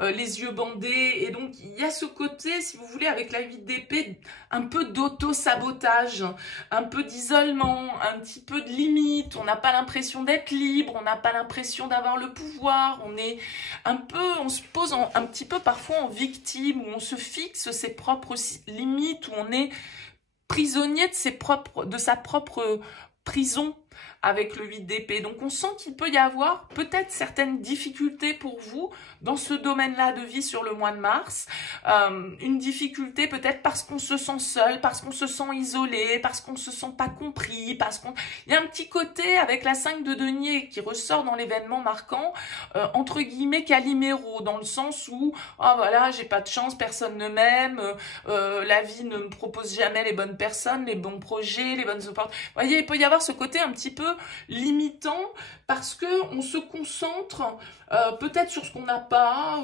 les yeux bandés, et donc il y a ce côté, si vous voulez, avec la 8 d'épée, un peu d'auto-sabotage, un peu d'isolement, un petit peu de limite, on n'a pas l'impression d'être libre, on n'a pas l'impression d'avoir le pouvoir, on est un peu, on se pose un petit peu parfois en victime, où on se fixe ses propres limites, où on est prisonnier de sa propre prison avec le 8 d'épée. Donc, on sent qu'il peut y avoir peut-être certaines difficultés pour vous dans ce domaine-là de vie sur le mois de mars. Une difficulté peut-être parce qu'on se sent seul, parce qu'on se sent isolé, parce qu'on se sent pas compris, parce qu'on... Il y a un petit côté avec la 5 de denier qui ressort dans l'événement marquant, entre guillemets, Caliméro, dans le sens où, oh voilà, j'ai pas de chance, personne ne m'aime, la vie ne me propose jamais les bonnes personnes, les bons projets, les bonnes opportunités. Vous voyez, il peut y avoir ce côté un petit peu limitant parce que on se concentre peut-être sur ce qu'on n'a pas,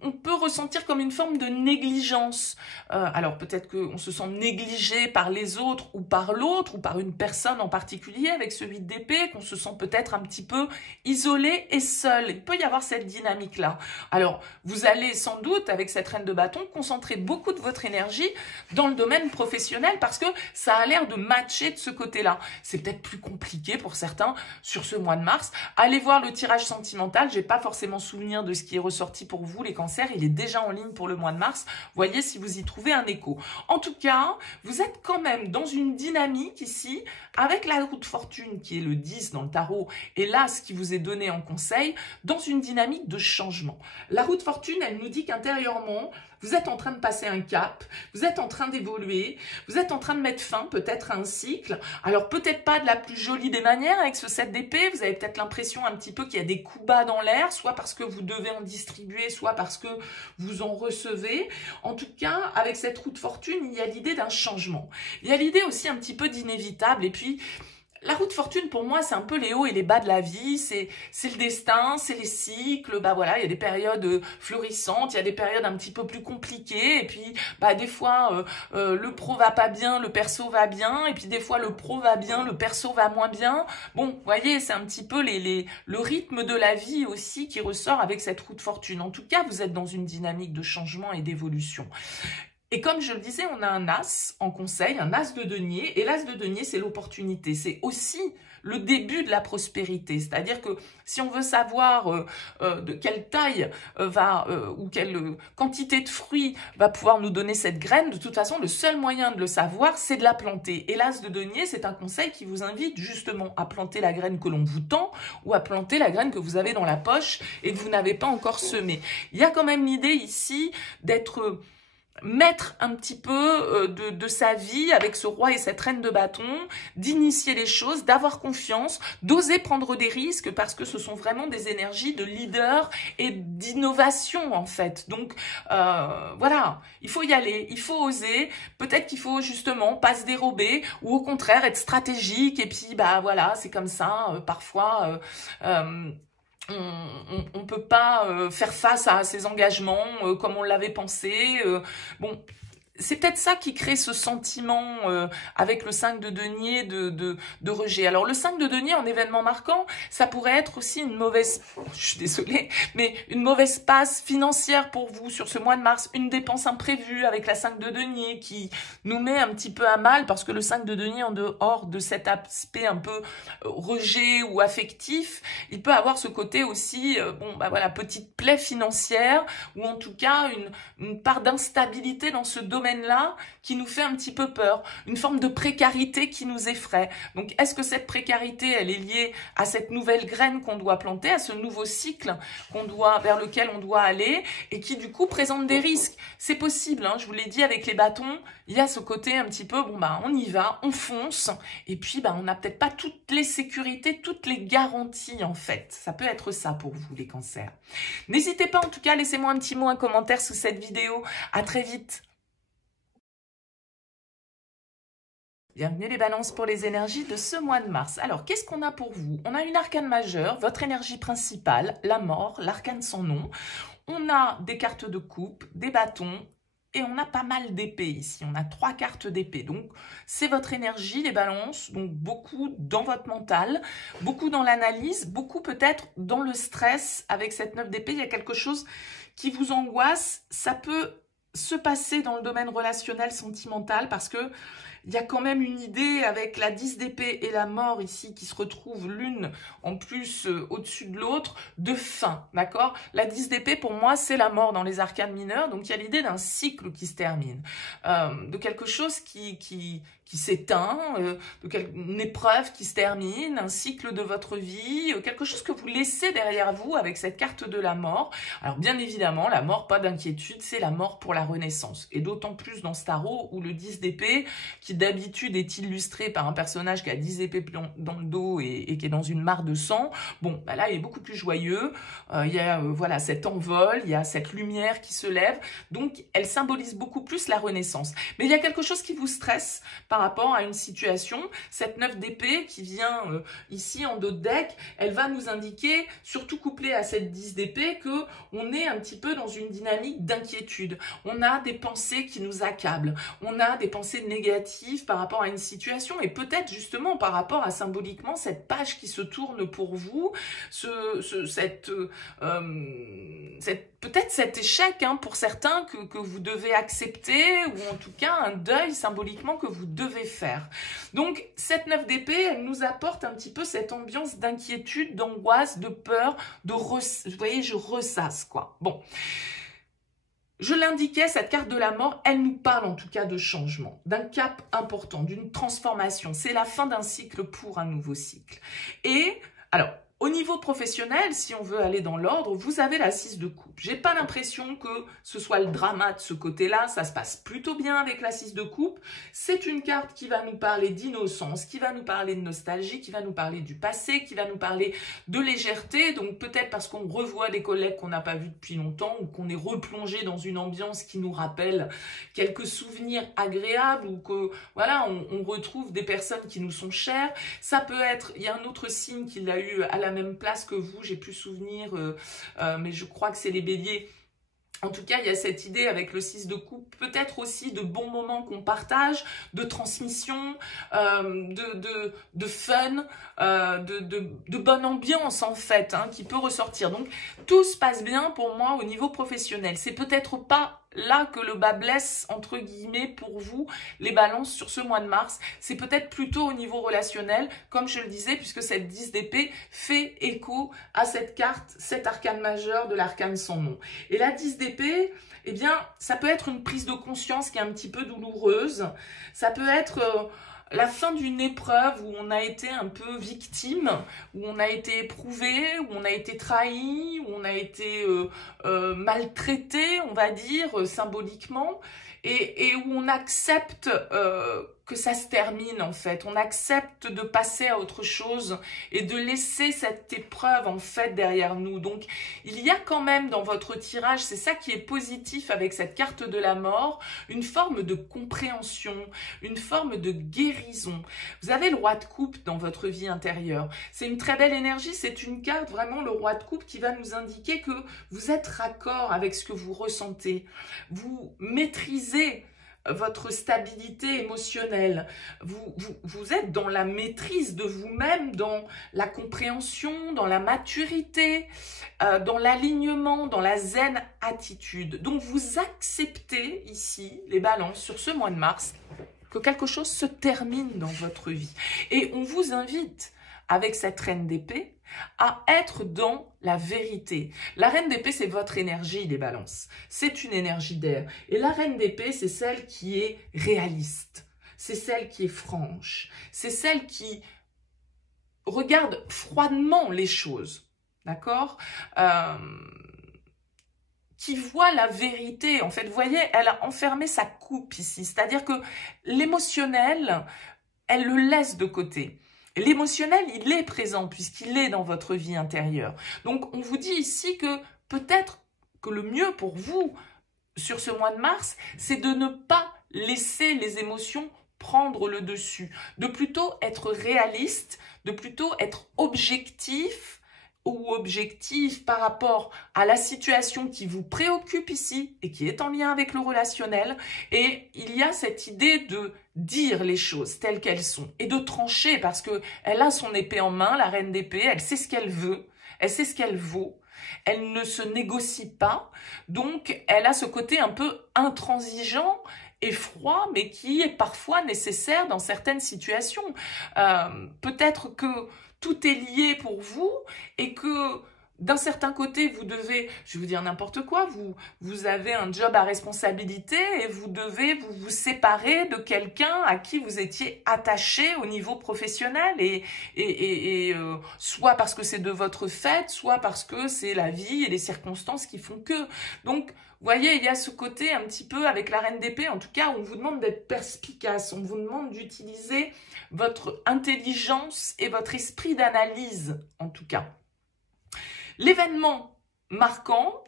on peut ressentir comme une forme de négligence. Alors peut-être qu'on se sent négligé par les autres ou par l'autre ou par une personne en particulier avec ce 8 d'épée, qu'on se sent peut-être un petit peu isolé et seul. Il peut y avoir cette dynamique-là. Alors vous allez sans doute avec cette reine de bâton concentrer beaucoup de votre énergie dans le domaine professionnel parce que ça a l'air de matcher de ce côté-là. C'est peut-être plus compliqué pour certains sur ce mois de mars. Allez voir le tirage sentimental. J'ai pas forcément souvenir de ce qui est ressorti pour vous les cancers. Il est déjà en ligne pour le mois de mars. Voyez si vous y trouvez un écho. En tout cas, vous êtes quand même dans une dynamique ici avec la roue de fortune qui est le 10 dans le tarot et l'as qui vous est donné en conseil dans une dynamique de changement. La roue de fortune, elle nous dit qu'intérieurement, vous êtes en train de passer un cap, vous êtes en train d'évoluer, vous êtes en train de mettre fin peut-être à un cycle. Alors peut-être pas de la plus jolie des manières avec ce 7 d'épée, vous avez peut-être l'impression un petit peu qu'il y a des coups bas dans l'air, soit parce que vous devez en distribuer, soit parce que vous en recevez. En tout cas, avec cette roue de fortune, il y a l'idée d'un changement. Il y a l'idée aussi un petit peu d'inévitable et puis... La roue de fortune, pour moi, c'est un peu les hauts et les bas de la vie, c'est le destin, c'est les cycles, bah voilà, il y a des périodes florissantes, il y a des périodes un petit peu plus compliquées, et puis bah des fois, le pro va pas bien, le perso va bien, et puis des fois, le pro va bien, le perso va moins bien. Bon, vous voyez, c'est un petit peu le rythme de la vie aussi qui ressort avec cette roue de fortune. En tout cas, vous êtes dans une dynamique de changement et d'évolution. Et comme je le disais, on a un as en conseil, un as de denier. Et l'as de denier, c'est l'opportunité. C'est aussi le début de la prospérité. C'est-à-dire que si on veut savoir de quelle taille ou quelle quantité de fruits va pouvoir nous donner cette graine, de toute façon, le seul moyen de le savoir, c'est de la planter. Et l'as de denier, c'est un conseil qui vous invite justement à planter la graine que l'on vous tend ou à planter la graine que vous avez dans la poche et que vous n'avez pas encore semée. Il y a quand même l'idée ici d'être... maître un petit peu de sa vie avec ce roi et cette reine de bâton, d'initier les choses, d'avoir confiance, d'oser prendre des risques parce que ce sont vraiment des énergies de leader et d'innovation en fait. Donc voilà, il faut y aller, il faut oser, peut-être qu'il faut justement pas se dérober ou au contraire être stratégique et puis bah voilà, c'est comme ça, parfois... on peut pas faire face à ces engagements comme on l'avait pensé. Bon, c'est peut-être ça qui crée ce sentiment avec le 5 de denier de rejet. Alors le 5 de denier en événement marquant, ça pourrait être aussi une mauvaise, je suis désolée, mais une mauvaise passe financière pour vous sur ce mois de mars, une dépense imprévue avec la 5 de denier qui nous met un petit peu à mal parce que le 5 de denier en dehors de cet aspect un peu rejet ou affectif, il peut avoir ce côté aussi, bon bah voilà, petite plaie financière ou en tout cas une part d'instabilité dans ce domaine là qui nous fait un petit peu peur, une forme de précarité qui nous effraie. Donc, est-ce que cette précarité, elle est liée à cette nouvelle graine qu'on doit planter, à ce nouveau cycle vers lequel on doit aller et qui, du coup, présente des risques? C'est possible, hein, je vous l'ai dit, avec les bâtons, il y a ce côté un petit peu, bon, bah, on y va, on fonce, et puis, bah, on n'a peut-être pas toutes les sécurités, toutes les garanties, en fait. Ça peut être ça pour vous, les cancers. N'hésitez pas, en tout cas, laissez-moi un petit mot, un commentaire sous cette vidéo. À très vite. Bienvenue les balances pour les énergies de ce mois de mars. Alors, qu'est-ce qu'on a pour vous? On a une arcane majeure, votre énergie principale, la mort, l'arcane sans nom. On a des cartes de coupe, des bâtons et on a pas mal d'épées ici. On a 3 cartes d'épée. Donc, c'est votre énergie, les balances. Donc, beaucoup dans votre mental, beaucoup dans l'analyse, beaucoup peut-être dans le stress. Avec cette 9 d'épée, il y a quelque chose qui vous angoisse. Ça peut se passer dans le domaine relationnel, sentimental parce que il y a quand même une idée avec la 10 d'épée et la mort ici qui se retrouvent l'une en plus au-dessus de l'autre de fin, d'accord? La 10 d'épée pour moi c'est la mort dans les arcanes mineures, donc il y a l'idée d'un cycle qui se termine, de quelque chose qui s'éteint, une épreuve qui se termine, un cycle de votre vie, quelque chose que vous laissez derrière vous avec cette carte de la mort. Alors bien évidemment, la mort, pas d'inquiétude, c'est la mort pour la renaissance. Et d'autant plus dans ce tarot où le 10 d'épée, qui d'habitude est illustré par un personnage qui a 10 épées dans le dos et qui est dans une mare de sang, bon, bah là, il est beaucoup plus joyeux. Il y a voilà, cet envol, il y a cette lumière qui se lève. Donc, elle symbolise beaucoup plus la renaissance. Mais il y a quelque chose qui vous stresse par rapport à une situation. Cette 9 d'épée qui vient ici en dos de deck, elle va nous indiquer, surtout couplée à cette 10 d'épée, que on est un petit peu dans une dynamique d'inquiétude. On a des pensées qui nous accablent. On a des pensées négatives par rapport à une situation et peut-être justement par rapport à symboliquement cette page qui se tourne pour vous, peut-être cet échec pour certains que vous devez accepter ou en tout cas un deuil symboliquement que vous devez faire. Donc cette 9 d'épée, elle nous apporte un petit peu cette ambiance d'inquiétude, d'angoisse, de peur, vous voyez, je ressasse quoi. Bon. Je l'indiquais, cette carte de la mort, elle nous parle en tout cas de changement, d'un cap important, d'une transformation. C'est la fin d'un cycle pour un nouveau cycle. Et alors, au niveau professionnel, si on veut aller dans l'ordre, vous avez la 6 de coupe. J'ai pas l'impression que ce soit le drama de ce côté-là, ça se passe plutôt bien avec la 6 de coupe. C'est une carte qui va nous parler d'innocence, qui va nous parler de nostalgie, qui va nous parler du passé, qui va nous parler de légèreté. Donc peut-être parce qu'on revoit des collègues qu'on n'a pas vus depuis longtemps ou qu'on est replongé dans une ambiance qui nous rappelle quelques souvenirs agréables ou que voilà, on retrouve des personnes qui nous sont chères. Ça peut être, il y a un autre signe qui l'a eu à la même place que vous, j'ai plus souvenir, mais je crois que c'est les béliers. En tout cas, il y a cette idée avec le 6 de coupe, peut-être aussi de bons moments qu'on partage, de transmission, de fun, de bonne ambiance en fait, qui peut ressortir. Donc, tout se passe bien pour moi au niveau professionnel. C'est peut-être pas là que le bas blesse, entre guillemets, pour vous, les balances sur ce mois de mars. C'est peut-être plutôt au niveau relationnel, comme je le disais, puisque cette 10 d'épée fait écho à cette carte, cet arcane majeur de l'arcane sans nom. Et la 10 d'épée, eh bien, ça peut être une prise de conscience qui est un petit peu douloureuse. Ça peut être la fin d'une épreuve où on a été un peu victime, où on a été éprouvé, où on a été trahi, où on a été maltraité, on va dire, symboliquement, et où on accepte que ça se termine en fait. On accepte de passer à autre chose et de laisser cette épreuve en fait derrière nous. Donc il y a quand même dans votre tirage, c'est ça qui est positif avec cette carte de la mort, une forme de compréhension, une forme de guérison. Vous avez le roi de coupe dans votre vie intérieure. C'est une très belle énergie, c'est une carte vraiment le roi de coupe qui va nous indiquer que vous êtes raccord avec ce que vous ressentez. Vous maîtrisez votre stabilité émotionnelle, vous êtes dans la maîtrise de vous-même, dans la compréhension, dans la maturité, dans l'alignement, dans la zen attitude. Donc vous acceptez ici, les balances, sur ce mois de mars, que quelque chose se termine dans votre vie. Et on vous invite, avec cette reine d'épée, à être dans la vérité. La reine d'épée, c'est votre énergie, les balances. C'est une énergie d'air. Et la reine d'épée, c'est celle qui est réaliste. C'est celle qui est franche. C'est celle qui regarde froidement les choses. D'accord ? Qui voit la vérité. En fait, vous voyez, elle a enfermé sa coupe ici. C'est-à-dire que l'émotionnel, elle le laisse de côté. L'émotionnel, il est présent puisqu'il est dans votre vie intérieure. Donc, on vous dit ici que peut-être que le mieux pour vous sur ce mois de mars, c'est de ne pas laisser les émotions prendre le dessus, de plutôt être réaliste, de plutôt être objectif ou objectif par rapport à la situation qui vous préoccupe ici et qui est en lien avec le relationnel. Et il y a cette idée de dire les choses telles qu'elles sont et de trancher parce qu'elle a son épée en main, la reine d'épée, elle sait ce qu'elle veut, elle sait ce qu'elle vaut, elle ne se négocie pas, donc elle a ce côté un peu intransigeant et froid, mais qui est parfois nécessaire dans certaines situations. Peut-être que tout est lié pour vous et que d'un certain côté, vous devez, je vais vous dire n'importe quoi, vous avez un job à responsabilité et vous devez vous séparer de quelqu'un à qui vous étiez attaché au niveau professionnel et soit parce que c'est de votre fait, soit parce que c'est la vie et les circonstances qui font que. Donc, vous voyez, il y a ce côté un petit peu avec la reine d'épée, en tout cas, on vous demande d'être perspicace, on vous demande d'utiliser votre intelligence et votre esprit d'analyse, en tout cas. L'événement marquant,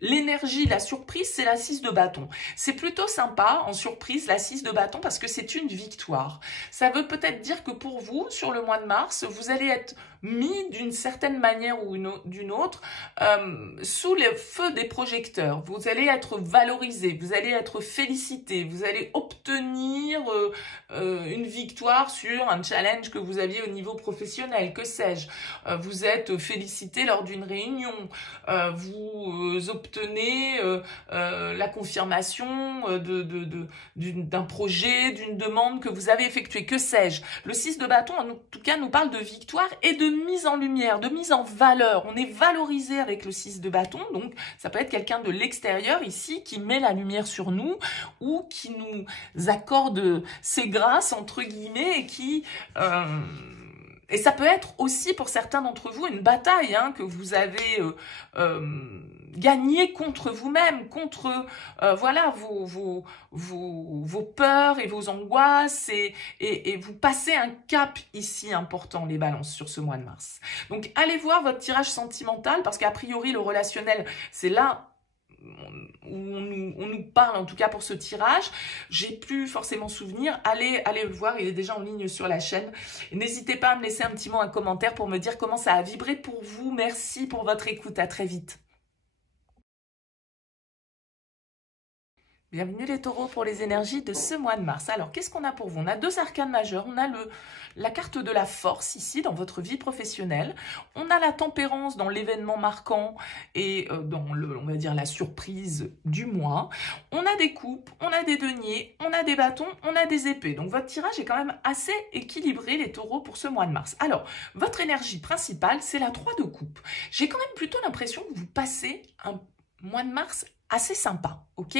l'énergie, la surprise, c'est la 6 de bâton. C'est plutôt sympa en surprise, la 6 de bâton, parce que c'est une victoire. Ça veut peut-être dire que pour vous, sur le mois de mars, vous allez être mis d'une certaine manière ou d'une autre sous le feu des projecteurs. Vous allez être valorisé, vous allez être félicité, vous allez obtenir une victoire sur un challenge que vous aviez au niveau professionnel, que sais-je. Vous êtes félicité lors d'une réunion, vous obtenez la confirmation d'un projet, d'une demande que vous avez effectuée, que sais-je. Le 6 de bâton, en tout cas, nous parle de victoire et de mise en lumière, de mise en valeur. On est valorisé avec le 6 de bâton, donc ça peut être quelqu'un de l'extérieur ici qui met la lumière sur nous ou qui nous accorde ses grâces, entre guillemets, et qui... et ça peut être aussi pour certains d'entre vous une bataille que vous avez gagnée contre vous-même, contre voilà vos peurs et vos angoisses et vous passez un cap ici important, les balances, sur ce mois de mars. Donc allez voir votre tirage sentimental parce qu'a priori le relationnel c'est là où on nous parle, en tout cas pour ce tirage. J'ai plus forcément souvenir, allez le voir, il est déjà en ligne sur la chaîne. N'hésitez pas à me laisser un petit mot, un commentaire pour me dire comment ça a vibré pour vous. Merci pour votre écoute, à très vite. Bienvenue les taureaux pour les énergies de ce mois de mars. Alors, qu'est-ce qu'on a pour vous? On a deux arcanes majeurs. On a la carte de la force ici dans votre vie professionnelle. On a la tempérance dans l'événement marquant et dans on va dire la surprise du mois. On a des coupes, on a des deniers, on a des bâtons, on a des épées. Donc, votre tirage est quand même assez équilibré les taureaux pour ce mois de mars. Alors, votre énergie principale, c'est la 3 de coupe. J'ai quand même plutôt l'impression que vous passez un mois de mars assez sympa, ok?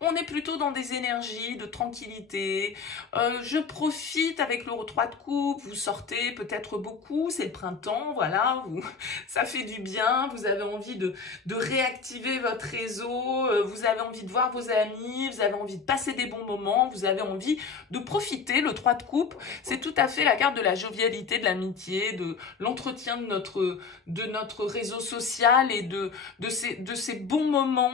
On est plutôt dans des énergies de tranquillité. Je profite avec le 3 de coupe. Vous sortez peut-être beaucoup, c'est le printemps, voilà. Ça fait du bien. Vous avez envie de réactiver votre réseau. Vous avez envie de voir vos amis. Vous avez envie de passer des bons moments. Vous avez envie de profiter. Le 3 de coupe, c'est tout à fait la carte de la jovialité, de l'amitié, de l'entretien de notre réseau social et de ces bons moments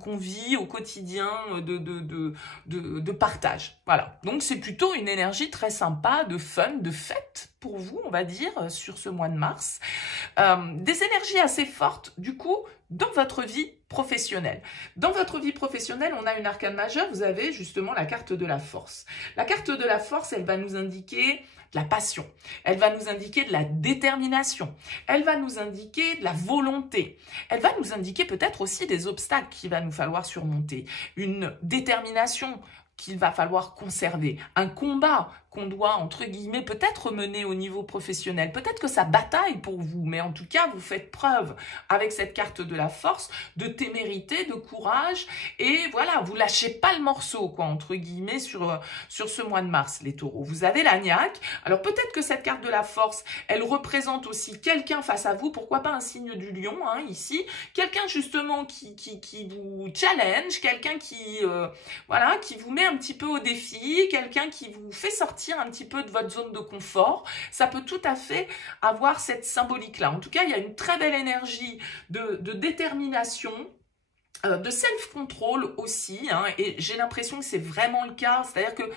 qu'on vit au quotidien de partage. Voilà. Donc, c'est plutôt une énergie très sympa, de fun, de fête pour vous, on va dire, sur ce mois de mars. Des énergies assez fortes, du coup, dans votre vie professionnelle. Dans votre vie professionnelle, on a une arcane majeure, vous avez justement la carte de la force. La carte de la force, elle va nous indiquer de la passion, elle va nous indiquer de la détermination, elle va nous indiquer de la volonté, elle va nous indiquer peut-être aussi des obstacles qu'il va nous falloir surmonter, une détermination qu'il va falloir conserver, un combat qu'on doit, entre guillemets, peut-être mener au niveau professionnel. Peut-être que ça bataille pour vous, mais en tout cas, vous faites preuve avec cette carte de la force, de témérité, de courage, et voilà, vous lâchez pas le morceau, quoi, entre guillemets, sur ce mois de mars, les taureaux. Vous avez la niaque. Alors peut-être que cette carte de la force, elle représente aussi quelqu'un face à vous, pourquoi pas un signe du lion, ici, quelqu'un justement qui vous challenge, quelqu'un voilà, qui vous met un petit peu au défi, quelqu'un qui vous fait sortir un petit peu de votre zone de confort. Ça peut tout à fait avoir cette symbolique-là. En tout cas, il y a une très belle énergie de détermination, de self-control aussi, et j'ai l'impression que c'est vraiment le cas, c'est-à-dire que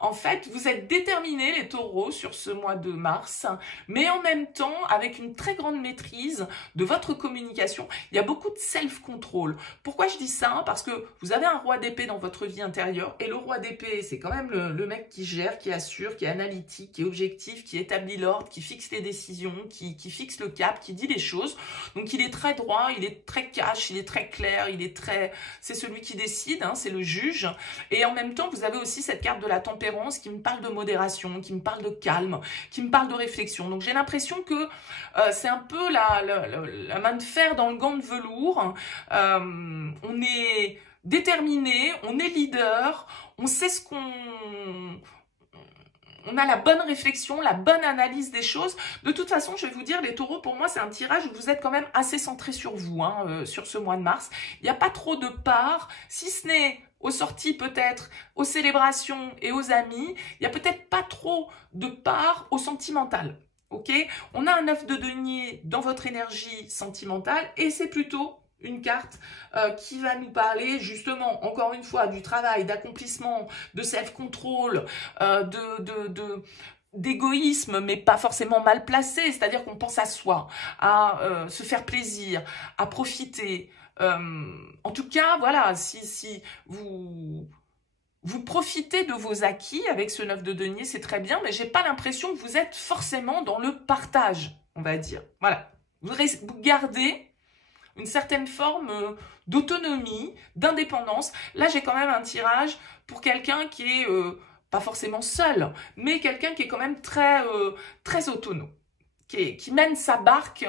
en fait, vous êtes déterminés, les taureaux, sur ce mois de mars, mais en même temps, avec une très grande maîtrise de votre communication, il y a beaucoup de self-control. Pourquoi je dis ça? Parce que vous avez un roi d'épée dans votre vie intérieure, et le roi d'épée, c'est quand même le mec qui gère, qui assure, qui est analytique, qui est objectif, qui établit l'ordre, qui fixe les décisions, qui fixe le cap, qui dit les choses. Donc, il est très droit, il est très cash, il est très clair, c'est celui qui décide, c'est le juge. Et en même temps, vous avez aussi cette carte de la tempérance tempérance qui me parle de modération, qui me parle de calme, qui me parle de réflexion. Donc j'ai l'impression que c'est un peu la main de fer dans le gant de velours. On est déterminé, on est leader, on sait ce qu'on... On a la bonne réflexion, la bonne analyse des choses. De toute façon, je vais vous dire, les taureaux, pour moi, c'est un tirage où vous êtes quand même assez centré sur vous, sur ce mois de mars. Il n'y a pas trop de part, si ce n'est aux sorties peut-être, aux célébrations et aux amis. Il n'y a peut-être pas trop de part au sentimental. Ok, on a un 9 de denier dans votre énergie sentimentale et c'est plutôt une carte qui va nous parler justement, encore une fois, du travail, d'accomplissement, de self-control, d'égoïsme, mais pas forcément mal placé, c'est-à-dire qu'on pense à soi, à se faire plaisir, à profiter. En tout cas, voilà, si vous profitez de vos acquis avec ce 9 de denier, c'est très bien, mais j'ai pas l'impression que vous êtes forcément dans le partage, on va dire. Voilà, vous gardez une certaine forme d'autonomie, d'indépendance. Là, j'ai quand même un tirage pour quelqu'un qui est pas forcément seul, mais quelqu'un qui est quand même très autonome, qui mène sa barque,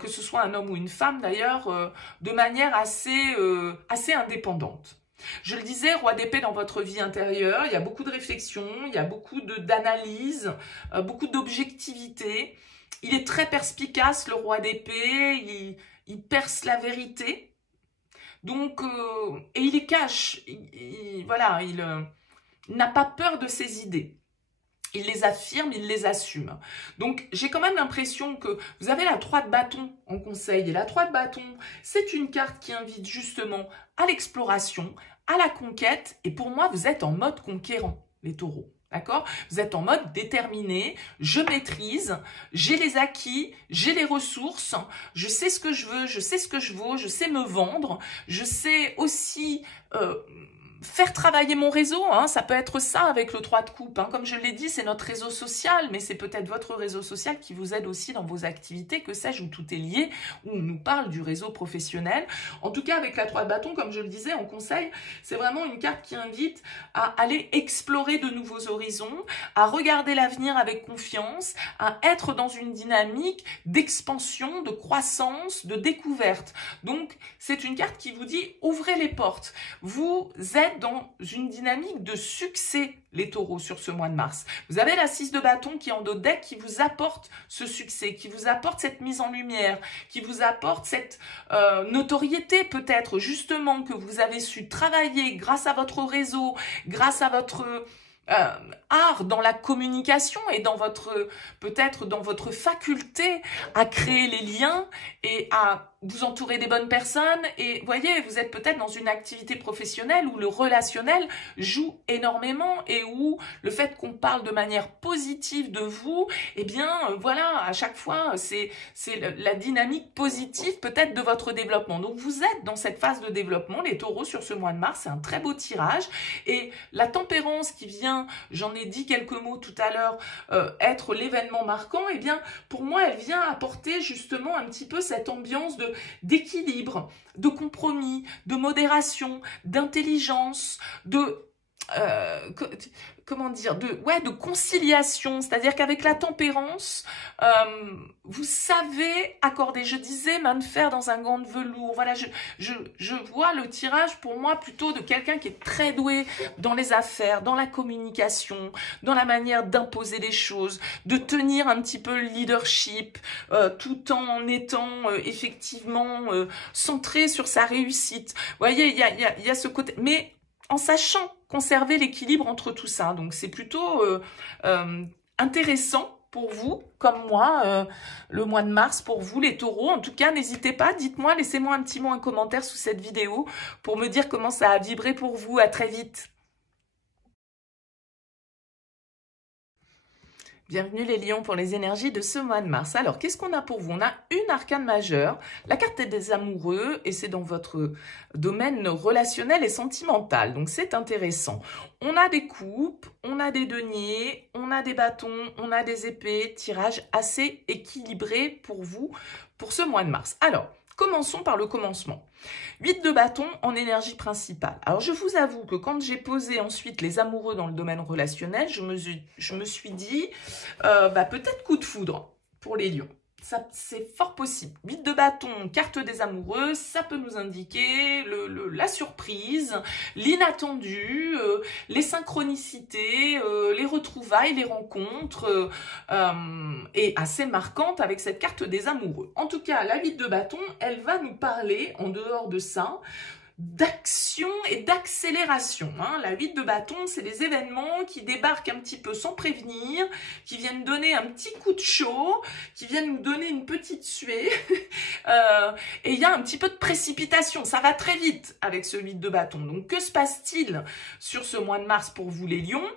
que ce soit un homme ou une femme d'ailleurs, de manière assez indépendante. Je le disais, roi d'épée dans votre vie intérieure, il y a beaucoup de réflexion, il y a beaucoup d'analyse, beaucoup d'objectivité. Il est très perspicace, le roi d'épée, il perce la vérité, donc, et il les cache, voilà, il n'a pas peur de ses idées. Il les affirme, il les assume. Donc, j'ai quand même l'impression que vous avez la 3 de bâton en conseil. Et la 3 de bâton, c'est une carte qui invite justement à l'exploration, à la conquête. Et pour moi, vous êtes en mode conquérant, les taureaux. D'accord? Vous êtes en mode déterminé, je maîtrise, j'ai les acquis, j'ai les ressources, je sais ce que je veux, je sais ce que je vaux, je sais me vendre, je sais aussi faire travailler mon réseau, ça peut être ça avec le 3 de coupe. Comme je l'ai dit, c'est notre réseau social, mais c'est peut-être votre réseau social qui vous aide aussi dans vos activités, que sais-je, où tout est lié, où on nous parle du réseau professionnel. En tout cas, avec la 3 de bâton, comme je le disais, en conseil, c'est vraiment une carte qui invite à aller explorer de nouveaux horizons, à regarder l'avenir avec confiance, à être dans une dynamique d'expansion, de croissance, de découverte. Donc, c'est une carte qui vous dit, ouvrez les portes. Vous êtes dans une dynamique de succès, les taureaux, sur ce mois de mars. Vous avez la 6 de bâton qui est en dos de deck, qui vous apporte ce succès, qui vous apporte cette mise en lumière, qui vous apporte cette notoriété peut-être, justement, que vous avez su travailler grâce à votre réseau, grâce à votre art dans la communication et dans votre, peut-être dans votre faculté à créer les liens et à vous entourer des bonnes personnes. Et voyez, vous êtes peut-être dans une activité professionnelle où le relationnel joue énormément et où le fait qu'on parle de manière positive de vous, eh bien voilà, à chaque fois c'est la dynamique positive peut-être de votre développement. Donc vous êtes dans cette phase de développement, les taureaux, sur ce mois de mars. C'est un très beau tirage. Et la tempérance qui vient, j'en ai dit quelques mots tout à l'heure, être l'événement marquant, eh bien pour moi elle vient apporter justement un petit peu cette ambiance d'équilibre, de compromis, de modération, d'intelligence, comment dire, de conciliation. C'est-à-dire qu'avec la tempérance, vous savez accorder. Je disais, main de fer dans un gant de velours. Voilà, je vois le tirage pour moi plutôt de quelqu'un qui est très doué dans les affaires, dans la communication, dans la manière d'imposer les choses, de tenir un petit peu le leadership, tout en étant effectivement centré sur sa réussite. Vous voyez, il y a ce côté, mais en sachant conserver l'équilibre entre tout ça. Donc, c'est plutôt intéressant pour vous, comme moi, le mois de mars pour vous, les taureaux. En tout cas, n'hésitez pas, dites-moi, laissez-moi un petit mot, un commentaire sous cette vidéo pour me dire comment ça a vibré pour vous. À très vite. Bienvenue les lions pour les énergies de ce mois de mars. Alors, qu'est-ce qu'on a pour vous? On a une arcane majeure, la carte des amoureux, et c'est dans votre domaine relationnel et sentimental. Donc, c'est intéressant. On a des coupes, on a des deniers, on a des bâtons, on a des épées. Tirage assez équilibré pour vous pour ce mois de mars. Alors, Commençons par le commencement. 8 de bâton en énergie principale. Alors, je vous avoue que quand j'ai posé ensuite les amoureux dans le domaine relationnel, je me suis dit, peut-être coup de foudre pour les lions. C'est fort possible. 8 de bâton, carte des amoureux, ça peut nous indiquer la surprise, l'inattendu, les synchronicités, les retrouvailles, les rencontres, et assez marquante avec cette carte des amoureux. En tout cas, la 8 de bâton, elle va nous parler, en dehors de ça, d'action et d'accélération. La 8 de bâton, c'est des événements qui débarquent un petit peu sans prévenir, qui viennent donner un petit coup de chaud, qui viennent nous donner une petite suée, et il y a un petit peu de précipitation. Ça va très vite avec ce 8 de bâton. Donc, que se passe-t-il sur ce mois de mars pour vous les lions ?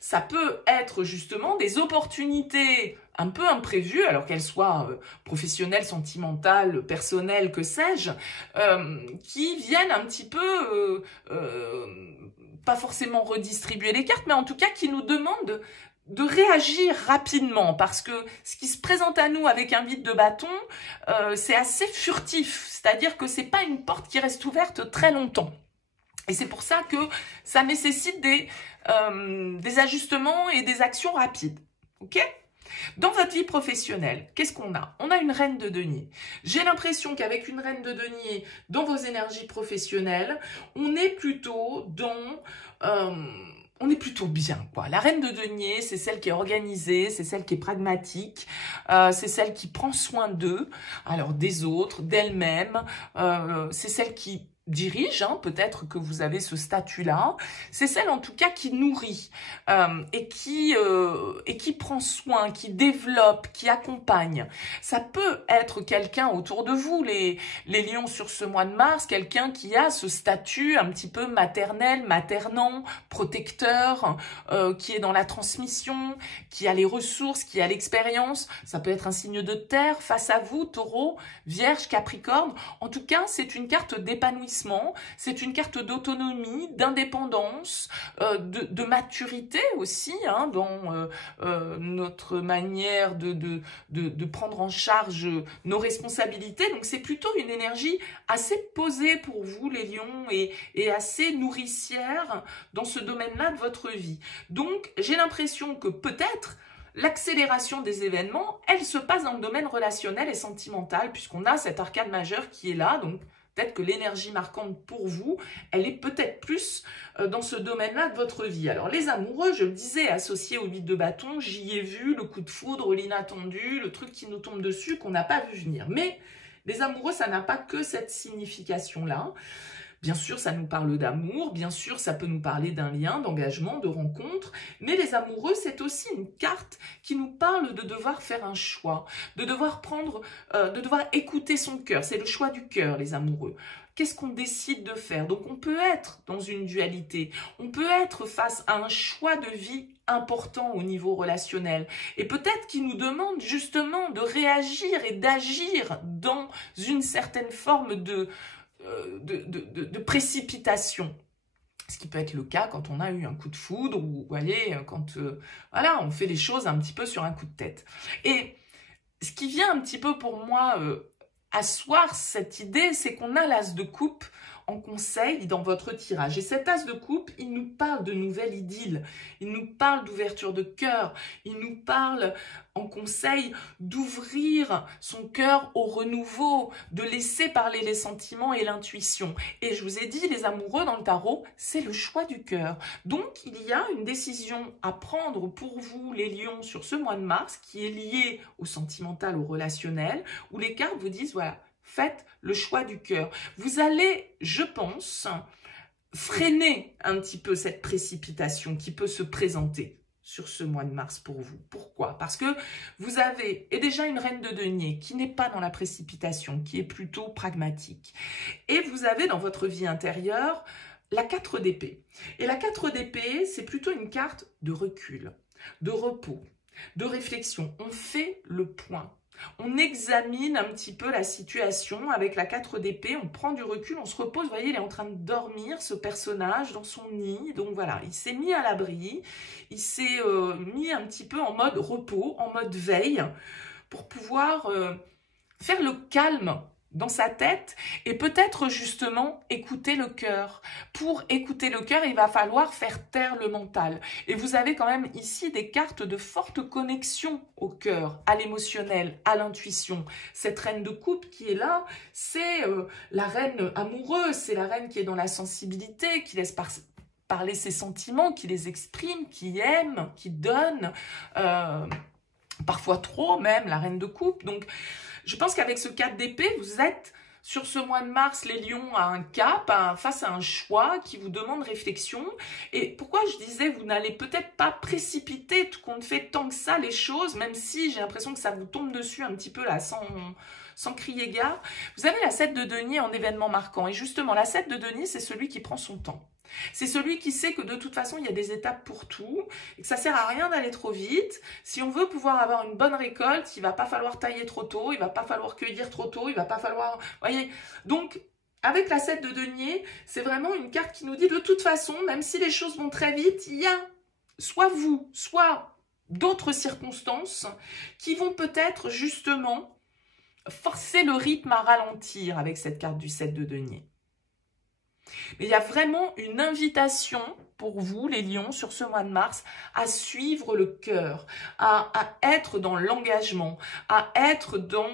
Ça peut être justement des opportunités un peu imprévues, alors qu'elles soient professionnelles, sentimentales, personnelles, que sais-je, qui viennent un petit peu, pas forcément redistribuer les cartes, mais en tout cas qui nous demandent de réagir rapidement, parce que ce qui se présente à nous avec un 8 de bâton, c'est assez furtif, c'est-à-dire que c'est pas une porte qui reste ouverte très longtemps. Et c'est pour ça que ça nécessite des ajustements et des actions rapides. Ok ? Dans votre vie professionnelle, qu'est-ce qu'on a? On a une reine de denier. J'ai l'impression qu'avec une reine de denier dans vos énergies professionnelles, on est plutôt on est plutôt bien, quoi. La reine de denier, c'est celle qui est organisée, c'est celle qui est pragmatique, c'est celle qui prend soin d'eux, alors des autres, d'elle-même, c'est celle qui dirige, peut-être que vous avez ce statut-là, c'est celle en tout cas qui nourrit et qui prend soin, qui développe, qui accompagne. Ça peut être quelqu'un autour de vous, les lions sur ce mois de mars, quelqu'un qui a ce statut un petit peu maternel, maternant, protecteur, qui est dans la transmission, qui a les ressources, qui a l'expérience. Ça peut être un signe de terre face à vous, taureau, vierge, capricorne. En tout cas, c'est une carte d'épanouissement. C'est une carte d'autonomie, d'indépendance, de maturité aussi, dans notre manière de prendre en charge nos responsabilités. Donc c'est plutôt une énergie assez posée pour vous les lions et assez nourricière dans ce domaine-là de votre vie. Donc j'ai l'impression que peut-être l'accélération des événements, elle se passe dans le domaine relationnel et sentimental, puisqu'on a cet arcane majeur qui est là, donc peut-être que l'énergie marquante pour vous, elle est peut-être plus dans ce domaine-là de votre vie. Alors les amoureux, je le disais, associés au 8 de bâton, j'y ai vu le coup de foudre, l'inattendu, le truc qui nous tombe dessus, qu'on n'a pas vu venir. Mais les amoureux, ça n'a pas que cette signification-là. Bien sûr, ça nous parle d'amour, bien sûr, ça peut nous parler d'un lien, d'engagement, de rencontre, mais les amoureux, c'est aussi une carte qui nous parle de devoir faire un choix, de devoir de devoir écouter son cœur. C'est le choix du cœur, les amoureux. Qu'est-ce qu'on décide de faire? Donc, on peut être dans une dualité, on peut être face à un choix de vie important au niveau relationnel et peut-être qu'il nous demande justement de réagir et d'agir dans une certaine forme de précipitation. Ce qui peut être le cas quand on a eu un coup de foudre ou, vous voyez, quand voilà, on fait les choses un petit peu sur un coup de tête. Et ce qui vient un petit peu pour moi asseoir cette idée, c'est qu'on a l'as de coupe en conseil dans votre tirage. Et cet as de coupe, il nous parle de nouvelle idylle, il nous parle d'ouverture de cœur, il nous parle en conseil d'ouvrir son cœur au renouveau, de laisser parler les sentiments et l'intuition. Et je vous ai dit, les amoureux dans le tarot, c'est le choix du cœur. Donc, il y a une décision à prendre pour vous, les lions, sur ce mois de mars, qui est liée au sentimental, au relationnel, où les cartes vous disent, voilà, faites le choix du cœur. Vous allez, je pense, freiner un petit peu cette précipitation qui peut se présenter sur ce mois de mars pour vous. Pourquoi? Parce que vous avez déjà une reine de denier qui n'est pas dans la précipitation, qui est plutôt pragmatique. Et vous avez dans votre vie intérieure la 4 d'épée. Et la 4 d'épée, c'est plutôt une carte de recul, de repos, de réflexion. On fait le point. On examine un petit peu la situation avec la 4 d'épée, on prend du recul, on se repose, vous voyez, il est en train de dormir, ce personnage, dans son nid, donc voilà, il s'est mis à l'abri, il s'est mis un petit peu en mode repos, en mode veille, pour pouvoir faire le calme dans sa tête et peut-être justement écouter le cœur. Pour écouter le cœur, il va falloir faire taire le mental. Et vous avez quand même ici des cartes de forte connexion au cœur, à l'émotionnel, à l'intuition. Cette reine de coupe qui est là, c'est la reine amoureuse, c'est la reine qui est dans la sensibilité, qui laisse parler ses sentiments, qui les exprime, qui aime, qui donne, parfois trop même, la reine de coupe. Donc, je pense qu'avec ce 4 d'épée, vous êtes sur ce mois de mars, les lions, à un cap, face à un choix qui vous demande réflexion. Et pourquoi je disais, vous n'allez peut-être pas précipiter tout compte fait tant que ça les choses, même si j'ai l'impression que ça vous tombe dessus un petit peu là, sans crier gare. Vous avez la 7 de denier en événement marquant. Et justement, la 7 de denier, c'est celui qui prend son temps. C'est celui qui sait que de toute façon, il y a des étapes pour tout et que ça sert à rien d'aller trop vite. Si on veut pouvoir avoir une bonne récolte, il va pas falloir tailler trop tôt, il va pas falloir cueillir trop tôt, il va pas falloir... Voyez. Donc, avec la 7 de denier, c'est vraiment une carte qui nous dit de toute façon, même si les choses vont très vite, il y a soit vous, soit d'autres circonstances qui vont peut-être justement forcer le rythme à ralentir avec cette carte du 7 de denier. Mais il y a vraiment une invitation pour vous, les lions, sur ce mois de mars, à suivre le cœur, à être dans l'engagement, à être dans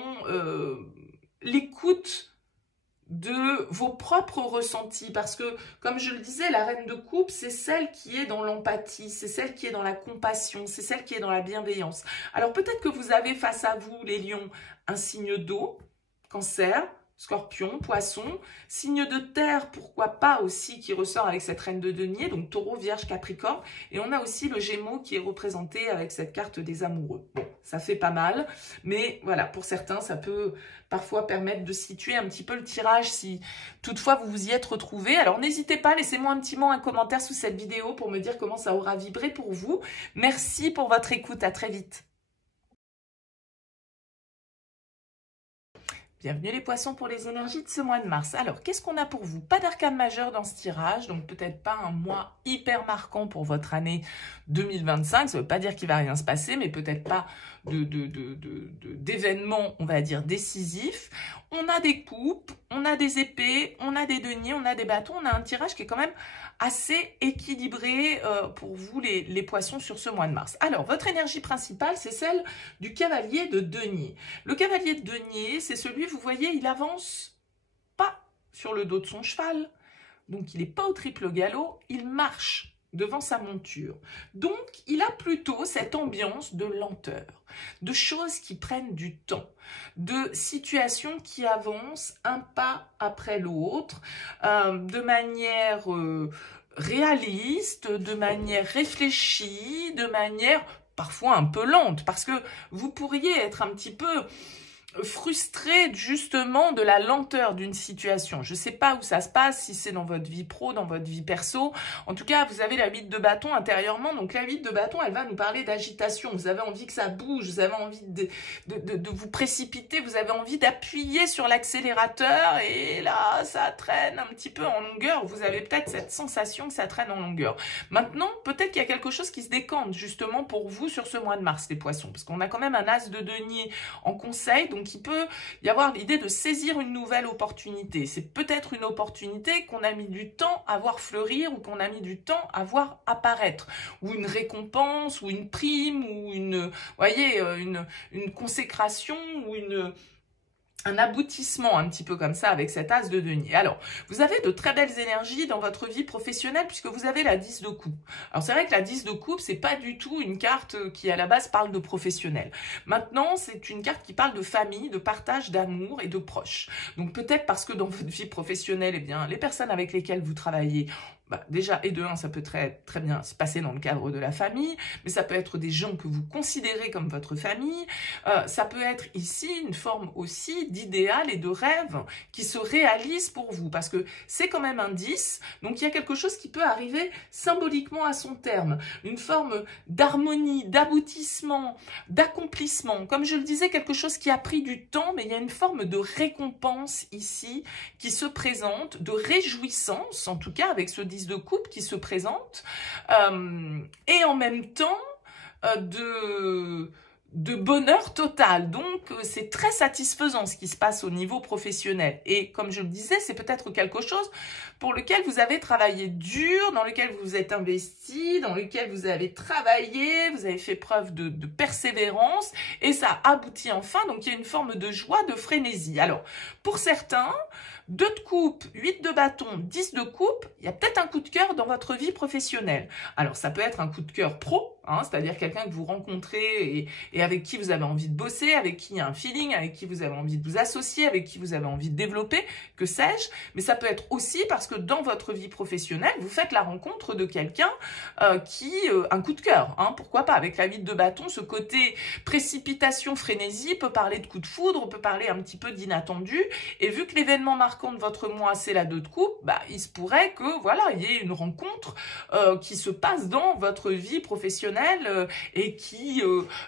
l'écoute de vos propres ressentis. Parce que, comme je le disais, la reine de coupe, c'est celle qui est dans l'empathie, c'est celle qui est dans la compassion, c'est celle qui est dans la bienveillance. Alors peut-être que vous avez face à vous, les lions, un signe d'eau, Cancer, Scorpion, Poisson, signe de terre, pourquoi pas aussi, qui ressort avec cette reine de denier, donc Taureau, Vierge, Capricorne. Et on a aussi le Gémeaux qui est représenté avec cette carte des amoureux. Bon, ça fait pas mal, mais voilà, pour certains, ça peut parfois permettre de situer un petit peu le tirage si toutefois vous vous y êtes retrouvés. Alors n'hésitez pas, laissez-moi un petit mot, un commentaire sous cette vidéo pour me dire comment ça aura vibré pour vous. Merci pour votre écoute, à très vite. Bienvenue les poissons pour les énergies de ce mois de mars. Alors, qu'est-ce qu'on a pour vous? Pas d'arcane majeur dans ce tirage, donc peut-être pas un mois hyper marquant pour votre année 2025. Ça ne veut pas dire qu'il va rien se passer, mais peut-être pas d'événements, on va dire, décisifs. On a des coupes, on a des épées, on a des deniers, on a des bâtons. On a un tirage qui est quand même assez équilibré pour vous, les poissons, sur ce mois de mars. Alors, votre énergie principale, c'est celle du cavalier de denier. Le cavalier de denier, c'est celui, vous voyez, il avance pas sur le dos de son cheval, donc il n'est pas au triple galop, il marche devant sa monture. Donc, il a plutôt cette ambiance de lenteur, de choses qui prennent du temps, de situations qui avancent un pas après l'autre, de manière réaliste, de manière réfléchie, de manière parfois un peu lente, parce que vous pourriez être un petit peu frustré justement de la lenteur d'une situation. Je ne sais pas où ça se passe, si c'est dans votre vie pro, dans votre vie perso. En tout cas, vous avez la 8 de bâton intérieurement. Donc la 8 de bâton, elle va nous parler d'agitation. Vous avez envie que ça bouge, vous avez envie de vous précipiter, vous avez envie d'appuyer sur l'accélérateur et là, ça traîne un petit peu en longueur. Vous avez peut-être cette sensation que ça traîne en longueur. Maintenant, peut-être qu'il y a quelque chose qui se décante justement pour vous sur ce mois de mars, les poissons. Parce qu'on a quand même un as de denier en conseil, donc il peut y avoir l'idée de saisir une nouvelle opportunité. C'est peut-être une opportunité qu'on a mis du temps à voir fleurir ou qu'on a mis du temps à voir apparaître. Ou une récompense, ou une prime, ou une consécration, ou un aboutissement un petit peu comme ça avec cet as de denier. Alors, vous avez de très belles énergies dans votre vie professionnelle puisque vous avez la 10 de coupe. Alors, c'est vrai que la 10 de coupe, c'est pas du tout une carte qui, à la base, parle de professionnel. Maintenant, c'est une carte qui parle de famille, de partage, d'amour et de proches. Donc, peut-être parce que dans votre vie professionnelle, eh bien, les personnes avec lesquelles vous travaillez, déjà, et de un, ça peut très bien se passer dans le cadre de la famille, mais ça peut être des gens que vous considérez comme votre famille, ça peut être ici une forme aussi d'idéal et de rêve qui se réalise pour vous, parce que c'est quand même un 10, donc il y a quelque chose qui peut arriver symboliquement à son terme, une forme d'harmonie, d'aboutissement, d'accomplissement, comme je le disais, quelque chose qui a pris du temps, mais il y a une forme de récompense ici qui se présente, de réjouissance, en tout cas avec ce 10 de coupe qui se présente, et en même temps de bonheur total. Donc, c'est très satisfaisant ce qui se passe au niveau professionnel. Et comme je le disais, c'est peut-être quelque chose pour lequel vous avez travaillé dur, dans lequel vous vous êtes investi, dans lequel vous avez travaillé, vous avez fait preuve de persévérance et ça aboutit enfin. Donc, il y a une forme de joie, de frénésie. Alors, pour certains, 2 de coupe, 8 de bâton, 10 de coupe, il y a peut-être un coup de cœur dans votre vie professionnelle. Alors, ça peut être un coup de cœur pro, hein, c'est-à-dire quelqu'un que vous rencontrez et avec qui vous avez envie de bosser, avec qui il y a un feeling, avec qui vous avez envie de vous associer, avec qui vous avez envie de développer, que sais-je. Mais ça peut être aussi parce que dans votre vie professionnelle, vous faites la rencontre de quelqu'un un coup de cœur, hein, pourquoi pas. Avec la 8 de bâton, ce côté précipitation, frénésie peut parler de coup de foudre, peut parler un petit peu d'inattendu. Et vu que l'événement marquant de votre mois, c'est la 2 de coupe, bah, il se pourrait que, voilà, il y ait une rencontre qui se passe dans votre vie professionnelle et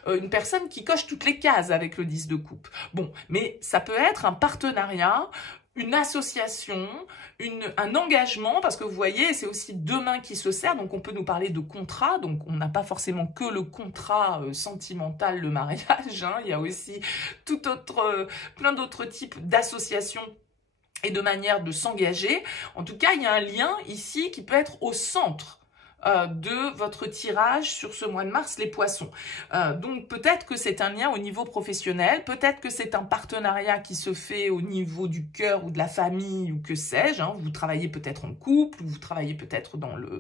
une personne qui coche toutes les cases avec le 10 de coupe. Bon, mais ça peut être un partenariat, une association, un engagement, parce que vous voyez, c'est aussi 2 mains qui se serrent, donc on peut nous parler de contrat, donc on n'a pas forcément que le contrat sentimental, le mariage, hein, il y a aussi plein d'autres types d'associations et de manières de s'engager. En tout cas, il y a un lien ici qui peut être au centre de votre tirage sur ce mois de mars, les poissons. Donc peut-être que c'est un lien au niveau professionnel, peut-être que c'est un partenariat qui se fait au niveau du cœur ou de la famille ou que sais-je, hein. Vous travaillez peut-être en couple ou vous travaillez peut-être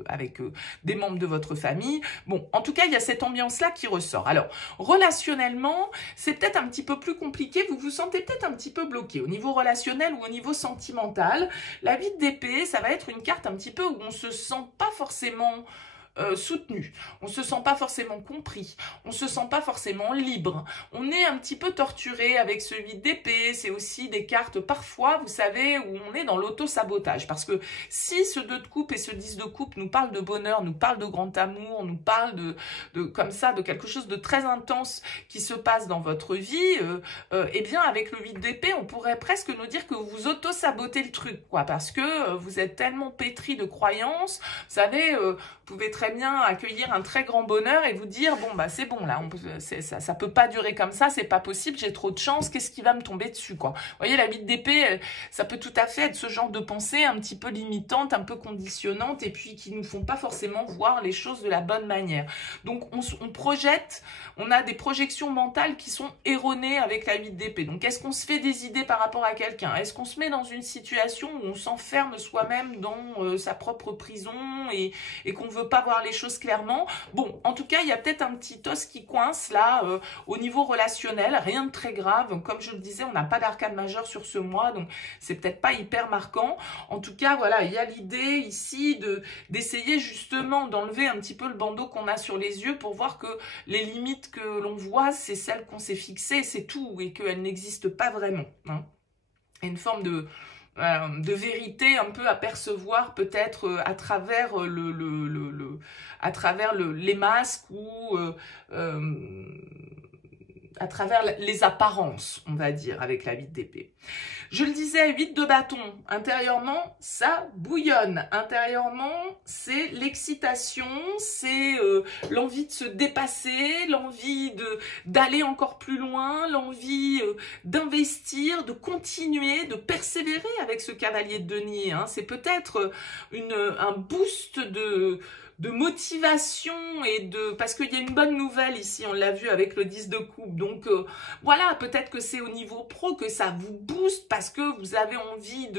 avec des membres de votre famille. Bon, en tout cas, il y a cette ambiance-là qui ressort. Alors, relationnellement, c'est peut-être un petit peu plus compliqué, vous vous sentez peut-être un petit peu bloqué au niveau relationnel ou au niveau sentimental. La 8 d'épée, ça va être une carte un petit peu où on se sent pas forcément soutenu, on se sent pas forcément compris, on se sent pas forcément libre, on est un petit peu torturé avec ce 8 d'épée. C'est aussi des cartes parfois, vous savez, où on est dans l'auto-sabotage, parce que si ce 2 de coupe et ce 10 de coupe nous parlent de bonheur, nous parlent de grand amour, nous parlent comme ça, de quelque chose de très intense qui se passe dans votre vie, eh bien avec le 8 d'épée, on pourrait presque nous dire que vous auto-sabotez le truc, quoi, parce que vous êtes tellement pétri de croyances, vous savez, vous pouvez très bien accueillir un très grand bonheur et vous dire, bon, bah c'est bon, là, ça peut pas durer comme ça, c'est pas possible, j'ai trop de chance, qu'est-ce qui va me tomber dessus, quoi. Vous voyez, la 8 d'épée, ça peut tout à fait être ce genre de pensée un petit peu limitante, un peu conditionnante, et puis qui nous font pas forcément voir les choses de la bonne manière. Donc, on projette, on a des projections mentales qui sont erronées avec la 8 d'épée. Donc, est-ce qu'on se fait des idées par rapport à quelqu'un? Est-ce qu'on se met dans une situation où on s'enferme soi-même dans sa propre prison et qu'on veut pas voir les choses clairement? Bon, en tout cas, il y a peut-être un petit os qui coince là au niveau relationnel, rien de très grave. Comme je le disais, on n'a pas d'arcane majeure sur ce mois, donc c'est peut-être pas hyper marquant. En tout cas, voilà, il y a l'idée ici d'essayer justement d'enlever un petit peu le bandeau qu'on a sur les yeux pour voir que les limites que l'on voit, c'est celles qu'on s'est fixées, c'est tout, et qu'elles n'existent pas vraiment, hein. Et une forme de vérité un peu à percevoir peut-être à travers les masques ou à travers les apparences, on va dire, avec la 8 d'épée. Je le disais, 8 de bâton, intérieurement, ça bouillonne. Intérieurement, c'est l'excitation, c'est l'envie de se dépasser, l'envie d'aller encore plus loin, l'envie d'investir, de continuer, de persévérer avec ce cavalier de denier, hein. C'est peut-être un boost de motivation parce qu'il y a une bonne nouvelle ici, on l'a vu avec le 10 de coupe. Donc voilà, peut-être que c'est au niveau pro que ça vous booste parce que vous avez envie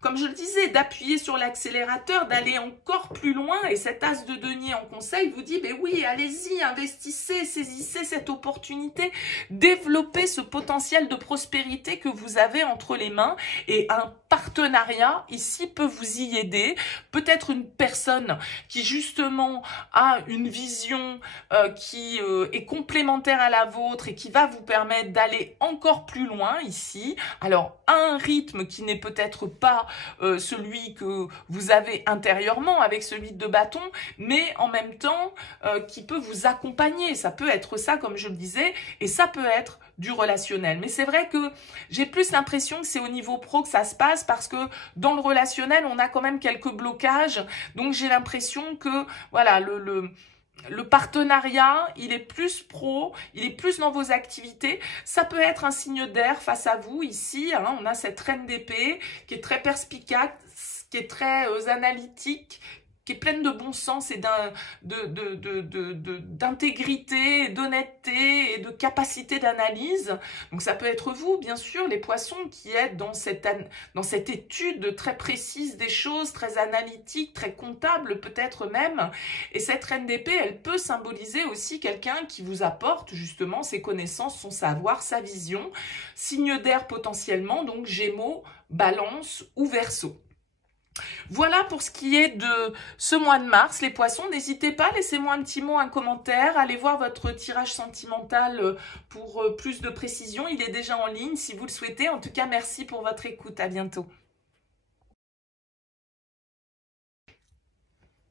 comme je le disais, d'appuyer sur l'accélérateur, d'aller encore plus loin. Et cet as de denier en conseil vous dit, ben oui, allez-y, investissez, saisissez cette opportunité, développez ce potentiel de prospérité que vous avez entre les mains. Et un partenariat ici peut vous y aider. Peut-être une personne qui justement a une vision qui est complémentaire à la vôtre et qui va vous permettre d'aller encore plus loin ici. Alors, à un rythme qui n'est peut-être pas celui que vous avez intérieurement avec ce 8 de bâton, mais en même temps qui peut vous accompagner. Ça peut être ça, comme je le disais, et ça peut être du relationnel. Mais c'est vrai que j'ai plus l'impression que c'est au niveau pro que ça se passe parce que dans le relationnel, on a quand même quelques blocages. Donc, j'ai l'impression que, voilà, le partenariat, il est plus pro, il est plus dans vos activités. Ça peut être un signe d'air face à vous ici. Hein, on a cette reine d'épée qui est très perspicace, qui est très analytique, qui est pleine de bon sens et d'intégrité, d'honnêteté et de capacité d'analyse. Donc ça peut être vous, bien sûr, les poissons qui êtes dans cette étude très précise des choses, très analytique, très comptable peut-être même. Et cette reine d'épée, elle peut symboliser aussi quelqu'un qui vous apporte justement ses connaissances, son savoir, sa vision. Signe d'air potentiellement, donc Gémeaux, Balance ou Verseau. Voilà pour ce qui est de ce mois de mars, les poissons. N'hésitez pas, laissez-moi un petit mot, un commentaire. Allez voir votre tirage sentimental pour plus de précision. Il est déjà en ligne si vous le souhaitez. En tout cas, merci pour votre écoute. À bientôt.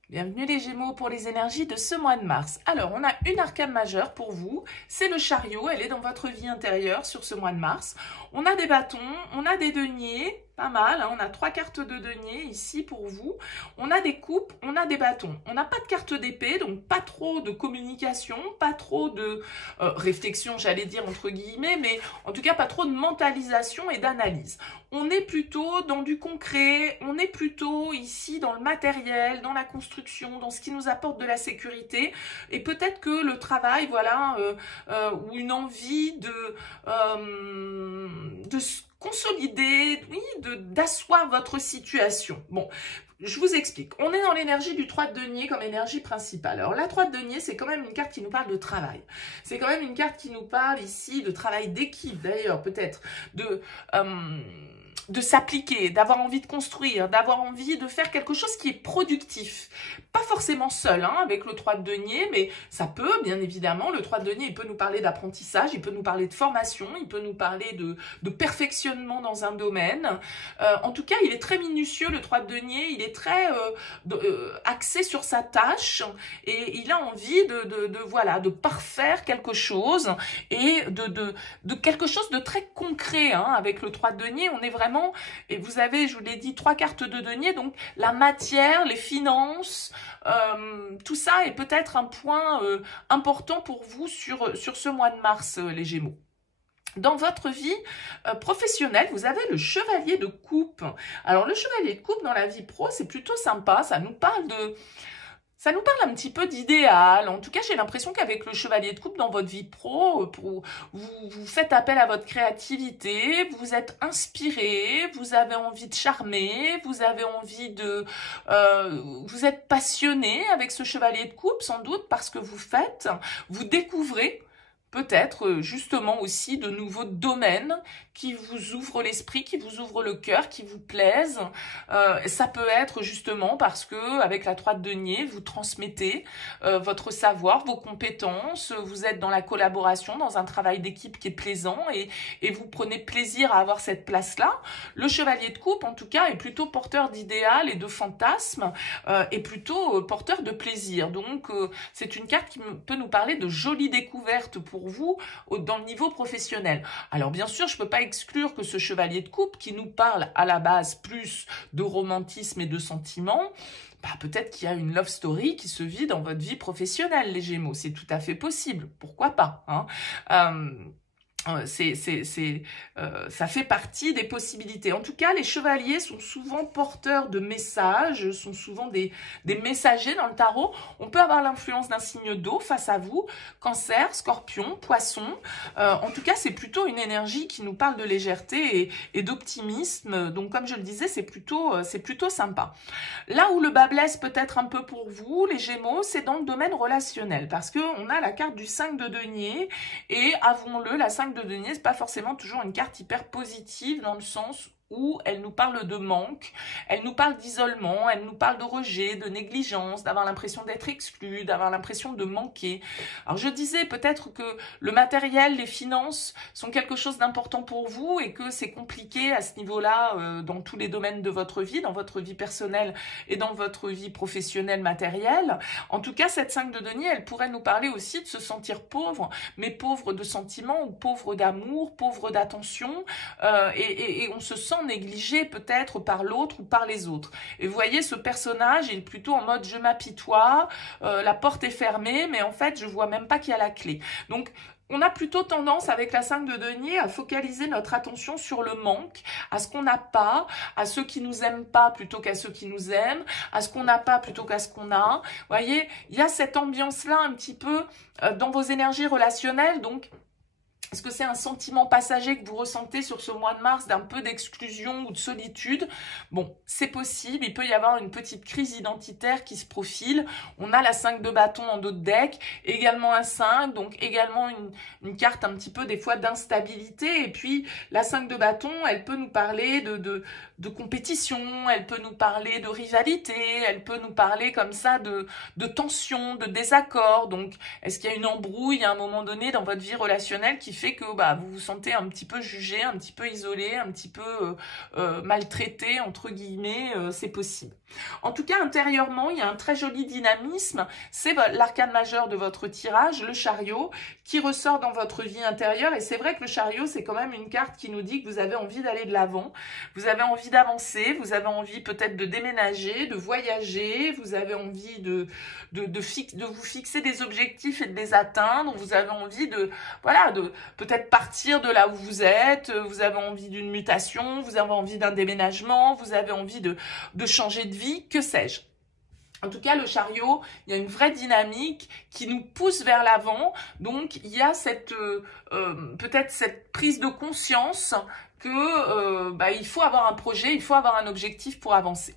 Bienvenue les Gémeaux pour les énergies de ce mois de mars. Alors, on a une arcane majeure pour vous, c'est le chariot, elle est dans votre vie intérieure sur ce mois de mars. On a des bâtons, on a des deniers, pas mal, hein, on a 3 cartes de denier ici pour vous. On a des coupes, on a des bâtons. On n'a pas de carte d'épée, donc pas trop de communication, pas trop de réflexion, j'allais dire entre guillemets, mais en tout cas pas trop de mentalisation et d'analyse. On est plutôt dans du concret, on est plutôt ici dans le matériel, dans la construction, dans ce qui nous apporte de la sécurité. Et peut-être que le travail, voilà, ou une envie de consolider, oui, d'asseoir votre situation. Bon, je vous explique. On est dans l'énergie du 3 de denier comme énergie principale. Alors, la 3 de denier, c'est quand même une carte qui nous parle de travail. C'est quand même une carte qui nous parle ici de travail d'équipe, d'ailleurs, peut-être, de s'appliquer, d'avoir envie de construire, d'avoir envie de faire quelque chose qui est productif. Pas forcément seul, hein, avec le 3 de denier, mais ça peut, bien évidemment, le 3 de denier, il peut nous parler d'apprentissage, il peut nous parler de formation, il peut nous parler de perfectionnement dans un domaine. En tout cas, il est très minutieux, le 3 de denier, il est très axé sur sa tâche et il a envie voilà, de parfaire quelque chose et de quelque chose de très concret, hein, avec le 3 de denier, on est vraiment. Et vous avez, je vous l'ai dit, 3 cartes de denier, donc la matière, les finances, tout ça est peut-être un point important pour vous sur ce mois de mars, les Gémeaux. Dans votre vie professionnelle, vous avez le chevalier de coupe. Alors, le chevalier de coupe dans la vie pro, c'est plutôt sympa, ça nous parle un petit peu d'idéal. En tout cas, j'ai l'impression qu'avec le chevalier de coupe dans votre vie pro, vous faites appel à votre créativité, vous êtes inspiré, vous avez envie de charmer, vous avez envie vous êtes passionné avec ce chevalier de coupe, sans doute, parce que vous découvrez peut-être justement aussi de nouveaux domaines qui vous ouvrent l'esprit, qui vous ouvrent le cœur, qui vous plaisent. Ça peut être justement parce que avec la 3 de denier, vous transmettez votre savoir, vos compétences, vous êtes dans la collaboration, dans un travail d'équipe qui est plaisant et vous prenez plaisir à avoir cette place-là. Le chevalier de coupe, en tout cas, est plutôt porteur d'idéal et de fantasmes et plutôt porteur de plaisir. Donc, c'est une carte qui peut nous parler de jolies découvertes pour vous dans le niveau professionnel. Alors, bien sûr, je ne peux pas exclure que ce chevalier de coupe qui nous parle à la base plus de romantisme et de sentiments, bah, peut-être qu'il y a une love story qui se vit dans votre vie professionnelle, les Gémeaux. C'est tout à fait possible. Pourquoi pas, hein. Ça fait partie des possibilités. En tout cas, les chevaliers sont souvent porteurs de messages, sont souvent des messagers dans le tarot. On peut avoir l'influence d'un signe d'eau face à vous, Cancer, Scorpion, Poisson. En tout cas, c'est plutôt une énergie qui nous parle de légèreté et d'optimisme. Donc, comme je le disais, c'est plutôt sympa. Là où le bas blesse peut-être un peu pour vous, les Gémeaux, c'est dans le domaine relationnel. Parce qu'on a la carte du 5 de denier et, avouons-le, la 5 de denier, c'est pas forcément toujours une carte hyper positive dans le sens où elle nous parle de manque, elle nous parle d'isolement, elle nous parle de rejet, de négligence, d'avoir l'impression d'être exclu, d'avoir l'impression de manquer. Alors je disais peut-être que le matériel, les finances sont quelque chose d'important pour vous et que c'est compliqué à ce niveau-là dans tous les domaines de votre vie, dans votre vie personnelle et dans votre vie professionnelle matérielle. En tout cas, cette 5 de denier, elle pourrait nous parler aussi de se sentir pauvre, mais pauvre de sentiments ou pauvre d'amour, pauvre d'attention et on se sent sent négligé peut-être par l'autre ou par les autres. Et vous voyez, ce personnage il est plutôt en mode je m'apitoie, la porte est fermée, mais en fait je vois même pas qu'il y a la clé. Donc on a plutôt tendance avec la 5 de denier à focaliser notre attention sur le manque, à ce qu'on n'a pas, à ceux qui nous aiment pas plutôt qu'à ceux qui nous aiment, à ce qu'on n'a pas plutôt qu'à ce qu'on a. Vous voyez, il y a cette ambiance-là un petit peu dans vos énergies relationnelles, donc est-ce que c'est un sentiment passager que vous ressentez sur ce mois de mars d'un peu d'exclusion ou de solitude? Bon, c'est possible, il peut y avoir une petite crise identitaire qui se profile. On a la 5 de bâton en dos de deck, également un 5, donc également une carte un petit peu des fois d'instabilité. Et puis la 5 de bâton, elle peut nous parler de compétition, elle peut nous parler de rivalité, elle peut nous parler comme ça de tension, de désaccord. Donc est-ce qu'il y a une embrouille à un moment donné dans votre vie relationnelle qui fait que vous vous sentez un petit peu jugé, un petit peu isolé, un petit peu maltraité, entre guillemets, c'est possible. En tout cas, intérieurement, il y a un très joli dynamisme. C'est l'arcane majeur de votre tirage, le chariot, qui ressort dans votre vie intérieure. Et c'est vrai que le chariot, c'est quand même une carte qui nous dit que vous avez envie d'aller de l'avant, vous avez envie d'avancer, vous avez envie peut-être de déménager, de voyager, vous avez envie de vous fixer des objectifs et de les atteindre, vous avez envie de peut-être partir de là où vous êtes, vous avez envie d'une mutation, vous avez envie d'un déménagement, vous avez envie de changer de vie, que sais-je. En tout cas, le chariot, il y a une vraie dynamique qui nous pousse vers l'avant. Donc, il y a cette peut-être cette prise de conscience que il faut avoir un projet, il faut avoir un objectif pour avancer.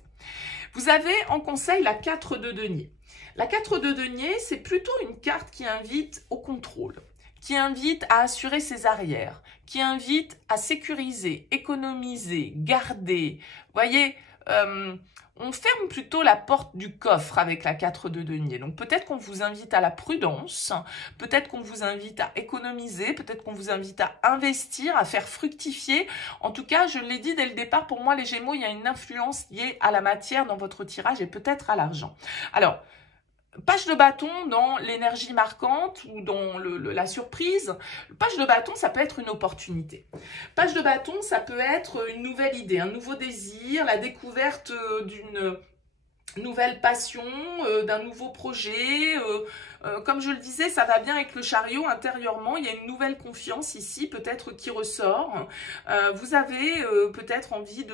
Vous avez en conseil la 4 de denier. La 4 de denier, c'est plutôt une carte qui invite au contrôle, qui invite à assurer ses arrières, qui invite à sécuriser, économiser, garder. Vous voyez, on ferme plutôt la porte du coffre avec la 4 de denier. Donc peut-être qu'on vous invite à la prudence, peut-être qu'on vous invite à économiser, peut-être qu'on vous invite à investir, à faire fructifier. En tout cas, je l'ai dit dès le départ, pour moi les Gémeaux, il y a une influence liée à la matière dans votre tirage et peut-être à l'argent. Alors, page de bâton dans l'énergie marquante ou dans la surprise. Page de bâton, ça peut être une opportunité. Page de bâton, ça peut être une nouvelle idée, un nouveau désir, la découverte d'une nouvelle passion, d'un nouveau projet. Comme je le disais, ça va bien avec le chariot intérieurement. Il y a une nouvelle confiance ici, peut-être qui ressort. Vous avez peut-être envie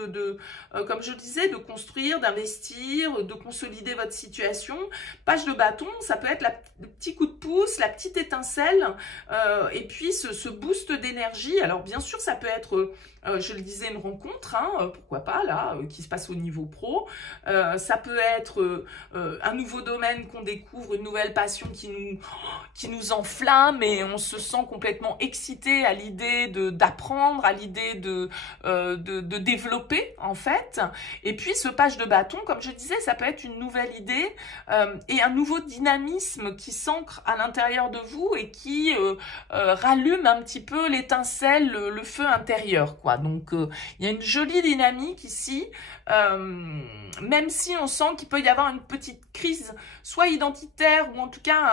comme je le disais, de construire, d'investir, de consolider votre situation. Page de bâton, ça peut être le petit coup de pouce, la petite étincelle, et puis ce boost d'énergie. Alors bien sûr, ça peut être, je le disais, une rencontre, pourquoi pas là, qui se passe au niveau pro. Ça peut être un nouveau domaine qu'on découvre, une nouvelle passion qui nous enflamme et on se sent complètement excité à l'idée d'apprendre, à l'idée de développer en fait. Et puis ce page de bâton, comme je disais, ça peut être une nouvelle idée et un nouveau dynamisme qui s'ancre à l'intérieur de vous et qui rallume un petit peu l'étincelle, le feu intérieur, quoi. Donc il y a une jolie dynamique ici, même si on sent qu'il peut y avoir une petite crise, soit identitaire ou en tout cas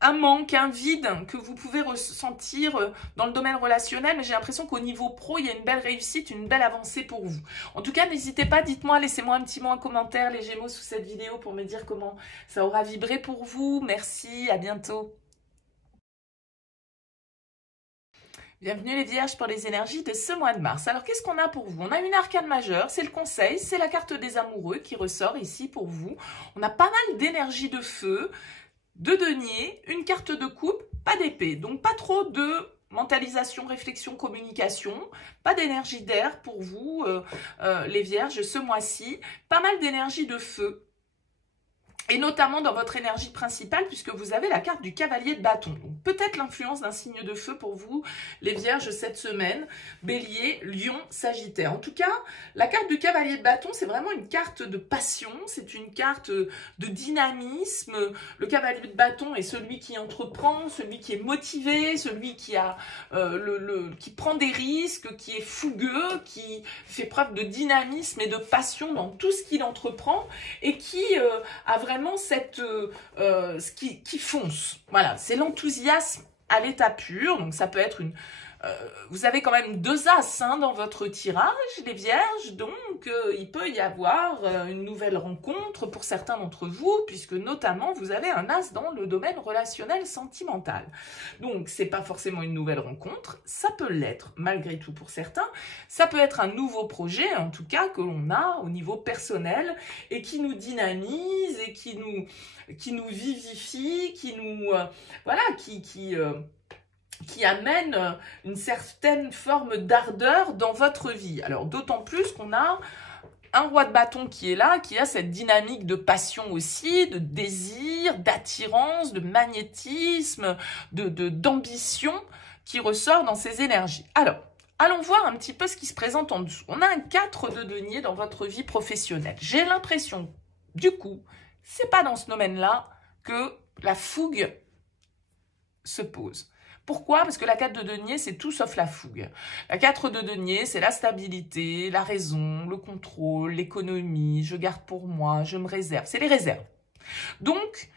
un manque, un vide que vous pouvez ressentir dans le domaine relationnel, mais j'ai l'impression qu'au niveau pro, il y a une belle réussite, une belle avancée pour vous. En tout cas, n'hésitez pas, dites-moi, laissez-moi un petit mot en commentaire, les Gémeaux, sous cette vidéo pour me dire comment ça aura vibré pour vous. Merci, à bientôt. Bienvenue les Vierges pour les énergies de ce mois de mars. Alors, qu'est-ce qu'on a pour vous? On a une arcane majeure, c'est le conseil, c'est la carte des amoureux qui ressort ici pour vous. On a pas mal d'énergie de feu, de denier, une carte de coupe, pas d'épée. Donc, pas trop de mentalisation, réflexion, communication, pas d'énergie d'air pour vous, les Vierges, ce mois-ci. Pas mal d'énergie de feu. Et notamment dans votre énergie principale, puisque vous avez la carte du cavalier de bâton. Donc peut-être l'influence d'un signe de feu pour vous, les Vierges, cette semaine. Bélier, Lion, Sagittaire. En tout cas, la carte du cavalier de bâton, c'est vraiment une carte de passion, c'est une carte de dynamisme. Le cavalier de bâton est celui qui entreprend, celui qui est motivé, celui qui qui prend des risques, qui est fougueux, qui fait preuve de dynamisme et de passion dans tout ce qu'il entreprend et qui a vraiment qui fonce. Voilà, c'est l'enthousiasme à l'état pur. Donc ça peut être vous avez quand même 2 as hein, dans votre tirage, les vierges, donc il peut y avoir une nouvelle rencontre pour certains d'entre vous, puisque notamment vous avez un as dans le domaine relationnel sentimental. Donc c'est pas forcément une nouvelle rencontre, ça peut l'être malgré tout pour certains, ça peut être un nouveau projet en tout cas que l'on a au niveau personnel et qui nous dynamise et qui nous vivifie, qui nous voilà, qui amène une certaine forme d'ardeur dans votre vie. Alors d'autant plus qu'on a un roi de bâton qui est là, qui a cette dynamique de passion aussi, de désir, d'attirance, de magnétisme, d'ambition qui ressort dans ses énergies. Alors, allons voir un petit peu ce qui se présente en dessous. On a un 4 de denier dans votre vie professionnelle. J'ai l'impression, du coup, c'est pas dans ce domaine-là que la fougue se pose. Pourquoi? Parce que la 4 de denier, c'est tout sauf la fougue. La 4 de denier, c'est la stabilité, la raison, le contrôle, l'économie, je garde pour moi, je me réserve. C'est les réserves. Donc,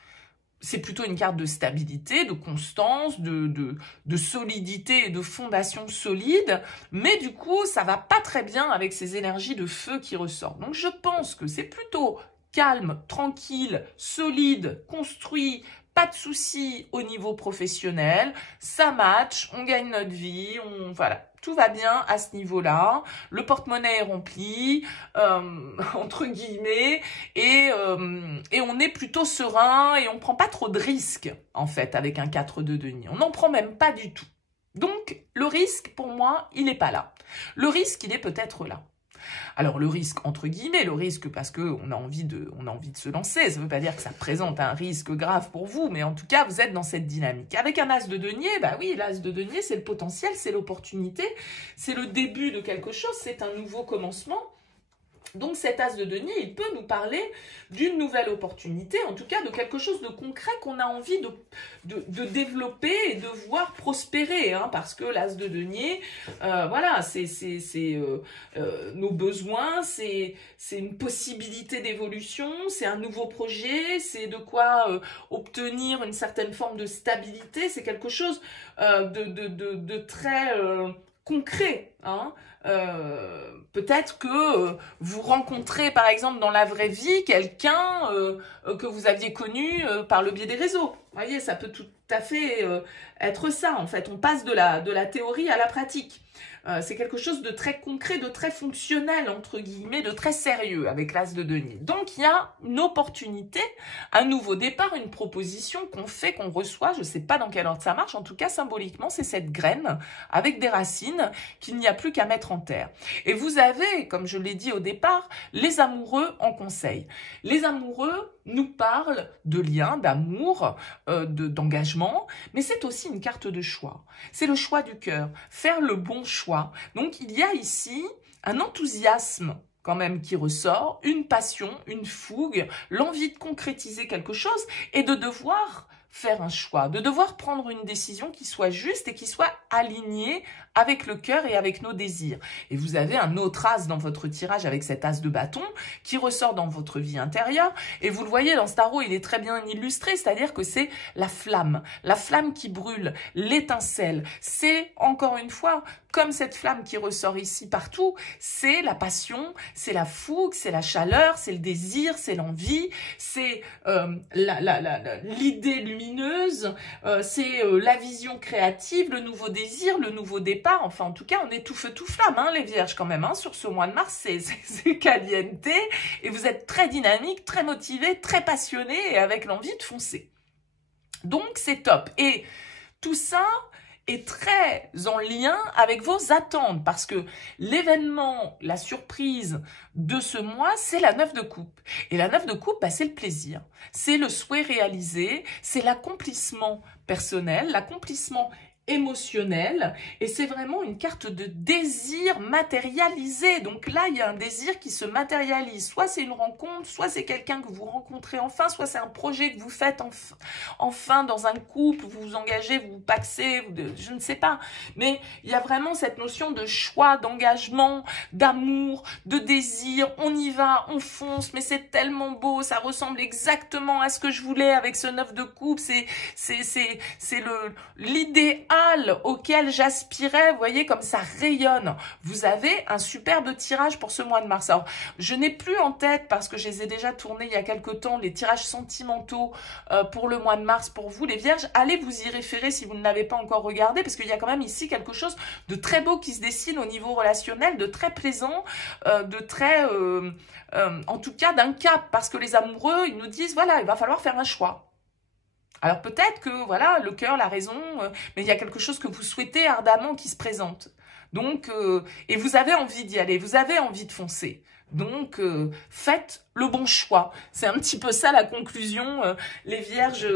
c'est plutôt une carte de stabilité, de constance, de solidité et de fondation solide. Mais du coup, ça va pas très bien avec ces énergies de feu qui ressortent. Donc, je pense que c'est plutôt calme, tranquille, solide, construit, pas de soucis au niveau professionnel, ça match, on gagne notre vie, voilà, tout va bien à ce niveau-là, le porte-monnaie est rempli, entre guillemets, et on est plutôt serein et on prend pas trop de risques, en fait, avec un 4 de denier. On n'en prend même pas du tout. Donc, le risque, pour moi, il n'est pas là. Le risque, il est peut-être là. Alors le risque, entre guillemets, le risque parce qu'on a envie de se lancer, ça ne veut pas dire que ça présente un risque grave pour vous, mais en tout cas, vous êtes dans cette dynamique. Avec un as de denier, bah oui, l'as de denier, c'est le potentiel, c'est l'opportunité, c'est le début de quelque chose, c'est un nouveau commencement. Donc cet as de denier, il peut nous parler d'une nouvelle opportunité, en tout cas de quelque chose de concret qu'on a envie de développer et de voir prospérer, hein, parce que l'as de denier, voilà, c'est nos besoins, c'est une possibilité d'évolution, c'est un nouveau projet, c'est de quoi obtenir une certaine forme de stabilité, c'est quelque chose de très concret, hein. Peut-être que vous rencontrez par exemple dans la vraie vie quelqu'un que vous aviez connu par le biais des réseaux. Vous voyez, ça peut tout à fait être ça en fait. On passe de la théorie à la pratique. C'est quelque chose de très concret, de très fonctionnel, entre guillemets, de très sérieux avec l'as de denier. Donc, il y a une opportunité, un nouveau départ, une proposition qu'on fait, qu'on reçoit. Je ne sais pas dans quel ordre ça marche. En tout cas, symboliquement, c'est cette graine avec des racines qu'il n'y a plus qu'à mettre en terre. Et vous avez, comme je l'ai dit au départ, les amoureux en conseil. Les amoureux nous parlent de liens, d'amour, d'engagement, mais c'est aussi une carte de choix. C'est le choix du cœur, faire le bon choix. Donc, il y a ici un enthousiasme quand même qui ressort, une passion, une fougue, l'envie de concrétiser quelque chose et de devoir faire un choix, de devoir prendre une décision qui soit juste et qui soit alignée avec le cœur et avec nos désirs. Et vous avez un autre as dans votre tirage avec cet as de bâton qui ressort dans votre vie intérieure. Et vous le voyez dans ce tarot, il est très bien illustré, c'est-à-dire que c'est la flamme qui brûle, l'étincelle. C'est, encore une fois, comme cette flamme qui ressort ici partout, c'est la passion, c'est la fougue, c'est la chaleur, c'est le désir, c'est l'envie, c'est l'idée lumineuse, c'est la vision créative, le nouveau désir, le nouveau départ. Enfin, en tout cas, on est tout feu, tout flamme, hein, les vierges, quand même. Hein, sur ce mois de mars, c'est caliente. Et vous êtes très dynamique, très motivé, très passionné et avec l'envie de foncer. Donc, c'est top. Et tout ça est très en lien avec vos attentes parce que l'événement, la surprise de ce mois, c'est la 9 de coupe. Et la 9 de coupe, bah, c'est le plaisir. C'est le souhait réalisé, c'est l'accomplissement personnel, l'accomplissement émotionnel, et c'est vraiment une carte de désir matérialisé. Donc là, il y a un désir qui se matérialise. Soit c'est une rencontre, soit c'est quelqu'un que vous rencontrez enfin, soit c'est un projet que vous faites enfin dans un couple, vous vous engagez, vous vous pacsez, je ne sais pas. Mais il y a vraiment cette notion de choix, d'engagement, d'amour, de désir. On y va, on fonce, mais c'est tellement beau, ça ressemble exactement à ce que je voulais avec ce 9 de coupe. C'est l'idéal idéal auquel j'aspirais, vous voyez comme ça rayonne. Vous avez un superbe tirage pour ce mois de mars. Alors, je n'ai plus en tête, parce que je les ai déjà tournés il y a quelque temps, les tirages sentimentaux pour le mois de mars pour vous, les vierges. Allez vous y référer si vous ne l'avez pas encore regardé, parce qu'il y a quand même ici quelque chose de très beau qui se dessine au niveau relationnel, de très plaisant, de très, en tout cas d'un cap, parce que les amoureux, ils nous disent, voilà, il va falloir faire un choix. Alors peut-être que, voilà, le cœur, la raison, mais il y a quelque chose que vous souhaitez ardemment qui se présente. Donc, et vous avez envie d'y aller, vous avez envie de foncer. Donc, faites le bon choix. C'est un petit peu ça la conclusion, les vierges,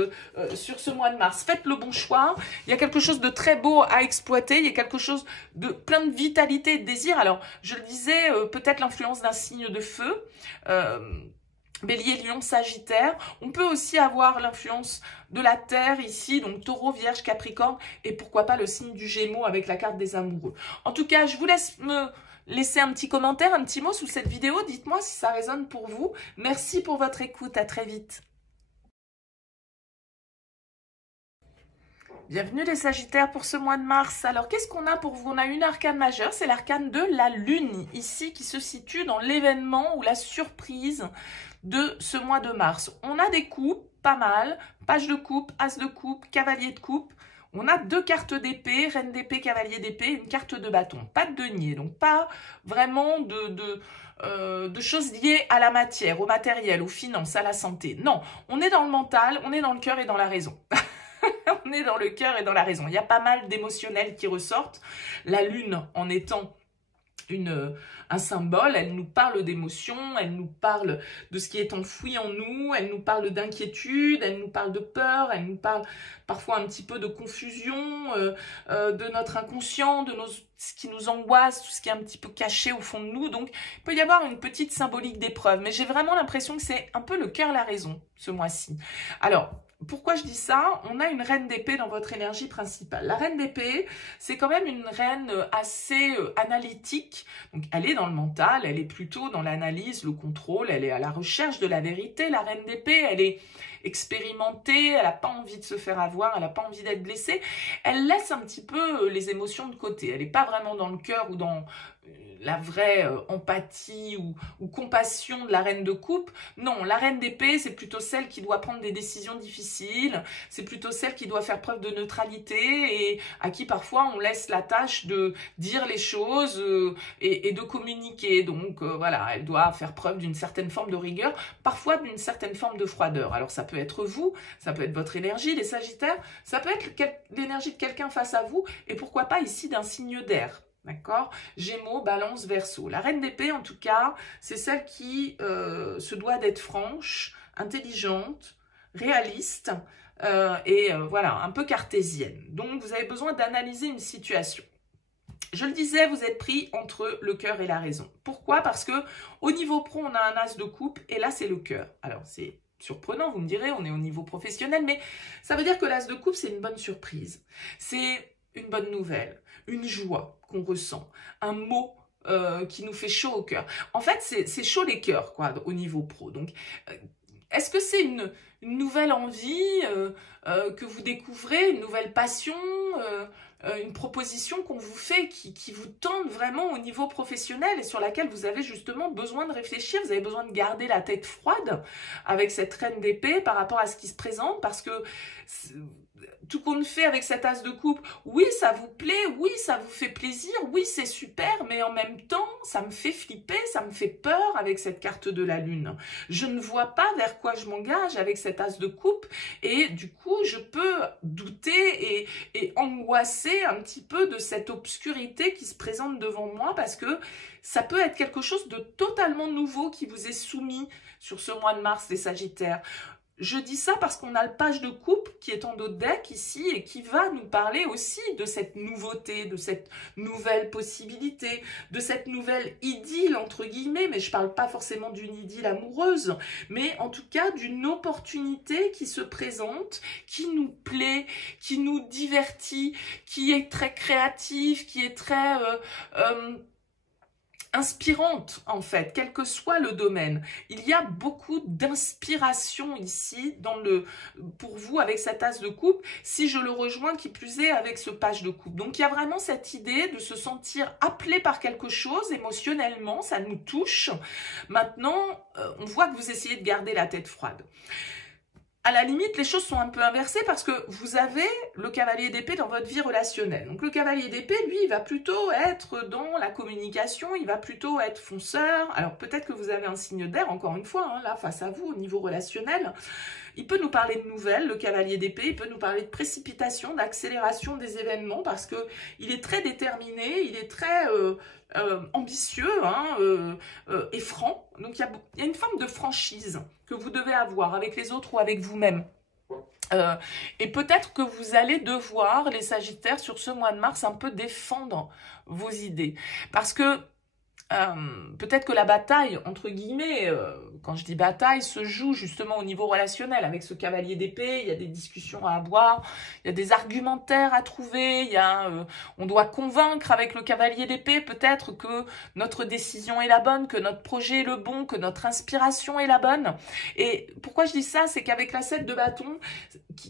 sur ce mois de mars. Faites le bon choix. Il y a quelque chose de très beau à exploiter. Il y a quelque chose de plein de vitalité et de désir. Alors, je le disais, peut-être l'influence d'un signe de feu. Bélier, Lion, Sagittaire. On peut aussi avoir l'influence de la Terre ici, donc Taureau, Vierge, Capricorne, et pourquoi pas le signe du Gémeaux avec la carte des amoureux. En tout cas, je vous laisse me laisser un petit commentaire, un petit mot sous cette vidéo. Dites-moi si ça résonne pour vous. Merci pour votre écoute. À très vite. Bienvenue les Sagittaires pour ce mois de mars. Alors, qu'est-ce qu'on a pour vous? On a une arcane majeure, c'est l'arcane de la Lune, ici, qui se situe dans l'événement ou la surprise de ce mois de mars. On a des coupes, pas mal, page de coupe, as de coupe, cavalier de coupe. On a 2 cartes d'épée, reine d'épée, cavalier d'épée, une carte de bâton. Pas de denier, donc pas vraiment de choses liées à la matière, au matériel, aux finances, à la santé. Non, on est dans le mental, on est dans le cœur et dans la raison. On est dans le cœur et dans la raison. Il y a pas mal d'émotionnels qui ressortent. La Lune, en étant un symbole, elle nous parle d'émotions, elle nous parle de ce qui est enfoui en nous, elle nous parle d'inquiétude, elle nous parle de peur, elle nous parle parfois un petit peu de confusion, de notre inconscient, de ce qui nous angoisse, tout ce qui est un petit peu caché au fond de nous. Donc, il peut y avoir une petite symbolique d'épreuve, mais j'ai vraiment l'impression que c'est un peu le cœur, la raison, ce mois-ci. Alors, pourquoi je dis ça? On a une reine d'épée dans votre énergie principale. La reine d'épée, c'est quand même une reine assez analytique. Donc, elle est dans le mental, elle est plutôt dans l'analyse, le contrôle, elle est à la recherche de la vérité. La reine d'épée, elle est expérimentée, elle n'a pas envie de se faire avoir, elle n'a pas envie d'être blessée. Elle laisse un petit peu les émotions de côté. Elle n'est pas vraiment dans le cœur ou dans la vraie empathie ou compassion de la reine de coupe. Non, la reine d'épée, c'est plutôt celle qui doit prendre des décisions difficiles, c'est plutôt celle qui doit faire preuve de neutralité et à qui parfois on laisse la tâche de dire les choses et de communiquer. Donc voilà, elle doit faire preuve d'une certaine forme de rigueur, parfois d'une certaine forme de froideur. Alors ça peut être vous, ça peut être votre énergie, les Sagittaires, ça peut être l'énergie de quelqu'un face à vous et pourquoi pas ici d'un signe d'air. D'accord? Gémeaux, Balance, Verseau. La reine d'épée, en tout cas, c'est celle qui se doit d'être franche, intelligente, réaliste voilà, un peu cartésienne. Donc, vous avez besoin d'analyser une situation. Je le disais, vous êtes pris entre le cœur et la raison. Pourquoi? Parce que au niveau pro, on a un as de coupe et là, c'est le cœur. Alors, c'est surprenant, vous me direz, on est au niveau professionnel, mais ça veut dire que l'as de coupe, c'est une bonne surprise. C'est une bonne nouvelle, une joie qu'on ressent, un mot qui nous fait chaud au cœur. En fait, c'est chaud les cœurs, quoi, au niveau pro. Donc, est-ce que c'est une nouvelle envie que vous découvrez, une nouvelle passion, une proposition qu'on vous fait qui vous tente vraiment au niveau professionnel et sur laquelle vous avez justement besoin de réfléchir, vous avez besoin de garder la tête froide avec cette reine d'épée par rapport à ce qui se présente parce que tout compte fait avec cet as de coupe, oui ça vous plaît, oui ça vous fait plaisir, oui c'est super, mais en même temps ça me fait flipper, ça me fait peur avec cette carte de la lune. Je ne vois pas vers quoi je m'engage avec cet as de coupe et du coup je peux douter et angoisser un petit peu de cette obscurité qui se présente devant moi parce que ça peut être quelque chose de totalement nouveau qui vous est soumis sur ce mois de mars, les Sagittaires. Je dis ça parce qu'on a le page de coupe qui est en dos de deck ici et qui va nous parler aussi de cette nouveauté, de cette nouvelle possibilité, de cette nouvelle idylle entre guillemets, mais je ne parle pas forcément d'une idylle amoureuse, mais en tout cas d'une opportunité qui se présente, qui nous plaît, qui nous divertit, qui est très créative, qui est très inspirante en fait, quel que soit le domaine. Il y a beaucoup d'inspiration ici pour vous avec cette as de coupe, si je le rejoins qui plus est avec ce page de coupe. Donc il y a vraiment cette idée de se sentir appelé par quelque chose émotionnellement, ça nous touche. Maintenant, on voit que vous essayez de garder la tête froide. À la limite, les choses sont un peu inversées parce que vous avez le cavalier d'épée dans votre vie relationnelle. Donc le cavalier d'épée, lui, il va plutôt être dans la communication, il va plutôt être fonceur. Alors peut-être que vous avez un signe d'air, encore une fois, hein, là, face à vous, au niveau relationnel. Il peut nous parler de nouvelles, le cavalier d'épée, il peut nous parler de précipitation, d'accélération des événements parce que il est très déterminé, il est très ambitieux hein, et franc. Donc il y a une forme de franchise que vous devez avoir avec les autres ou avec vous-même. Et peut-être que vous allez devoir, les Sagittaires, sur ce mois de mars, un peu défendre vos idées. Parce que peut-être que la bataille, entre guillemets, quand je dis bataille, se joue justement au niveau relationnel. Avec ce cavalier d'épée, il y a des discussions à avoir, il y a des argumentaires à trouver, on doit convaincre avec le cavalier d'épée peut-être que notre décision est la bonne, que notre projet est le bon, que notre inspiration est la bonne. Et pourquoi je dis ça, c'est qu'avec la 7 de bâton,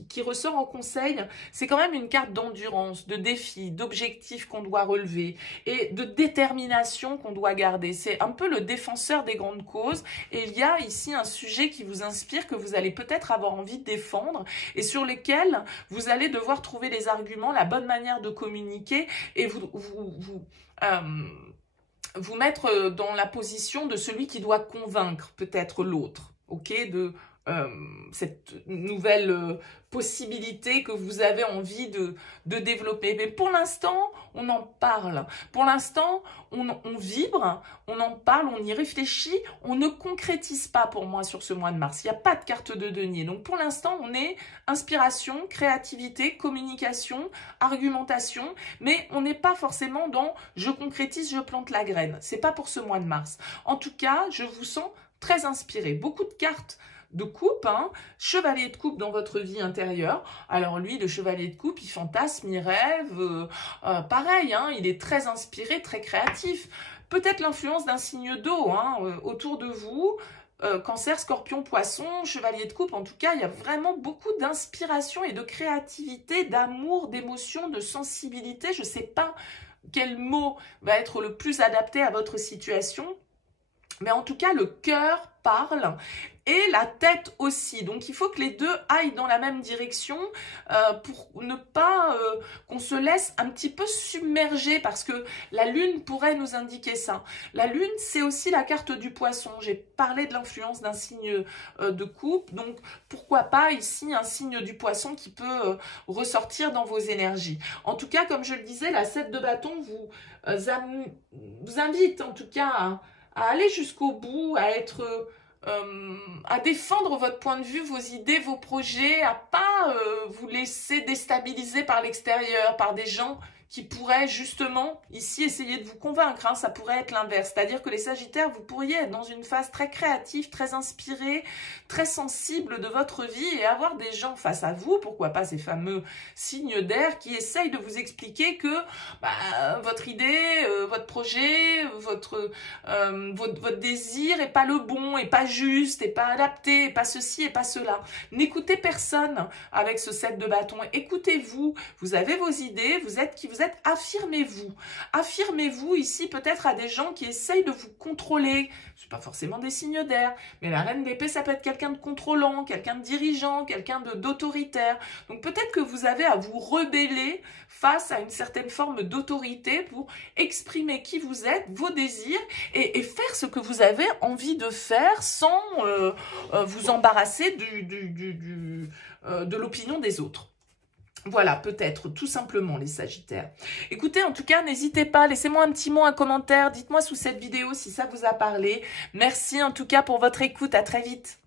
qui ressort en conseil, c'est quand même une carte d'endurance, de défi, d'objectifs qu'on doit relever et de détermination qu'on doit garder. C'est un peu le défenseur des grandes causes et il y a ici un sujet qui vous inspire, que vous allez peut-être avoir envie de défendre et sur lesquels vous allez devoir trouver les arguments, la bonne manière de communiquer et vous mettre dans la position de celui qui doit convaincre peut-être l'autre, ok, de cette nouvelle possibilité que vous avez envie de développer. Mais pour l'instant, on en parle. Pour l'instant, on vibre, on en parle, on y réfléchit, on ne concrétise pas pour moi sur ce mois de mars. Il n'y a pas de carte de denier. Donc pour l'instant, on est inspiration, créativité, communication, argumentation, mais on n'est pas forcément dans je concrétise, je plante la graine. C'est pas pour ce mois de mars. En tout cas, je vous sens très inspiré. Beaucoup de cartes de coupe, hein, chevalier de coupe dans votre vie intérieure. Alors lui, le chevalier de coupe, il fantasme, il rêve, pareil, hein, il est très inspiré, très créatif. Peut-être l'influence d'un signe d'eau hein, autour de vous, Cancer, Scorpion, Poisson, chevalier de coupe. En tout cas, il y a vraiment beaucoup d'inspiration et de créativité, d'amour, d'émotion, de sensibilité. Je ne sais pas quel mot va être le plus adapté à votre situation. Mais en tout cas, le cœur parle et la tête aussi. Donc, il faut que les deux aillent dans la même direction pour ne pas qu'on se laisse un petit peu submerger parce que la lune pourrait nous indiquer ça. La lune, c'est aussi la carte du poisson. J'ai parlé de l'influence d'un signe de coupe. Donc, pourquoi pas ici un signe du poisson qui peut ressortir dans vos énergies. En tout cas, comme je le disais, la 7 de bâton vous invite en tout cas à aller jusqu'au bout, à défendre votre point de vue, vos idées, vos projets, à pas vous laisser déstabiliser par l'extérieur, par des gens qui pourraient justement ici essayer de vous convaincre. Hein, ça pourrait être l'inverse. C'est-à-dire que les Sagittaires, vous pourriez être dans une phase très créative, très inspirée, très sensible de votre vie et avoir des gens face à vous, pourquoi pas ces fameux signes d'air qui essayent de vous expliquer que votre idée, votre projet, votre désir est pas le bon, est pas juste, est pas adapté, est pas ceci, est pas cela. N'écoutez personne avec ce 7 de bâton. Écoutez-vous, vous avez vos idées, vous êtes qui vous êtes, affirmez-vous. Affirmez-vous ici peut-être à des gens qui essayent de vous contrôler. Ce n'est pas forcément des signes d'air, mais la reine d'épée, ça peut être quelqu'un de contrôlant, quelqu'un de dirigeant, quelqu'un d'autoritaire. Donc peut-être que vous avez à vous rebeller face à une certaine forme d'autorité pour exprimer qui vous êtes, vos désirs et faire ce que vous avez envie de faire sans vous embarrasser de l'opinion des autres. Voilà, peut-être, tout simplement, les Sagittaires. Écoutez, en tout cas, n'hésitez pas, laissez-moi un petit mot, un commentaire, dites-moi sous cette vidéo si ça vous a parlé. Merci en tout cas pour votre écoute, à très vite.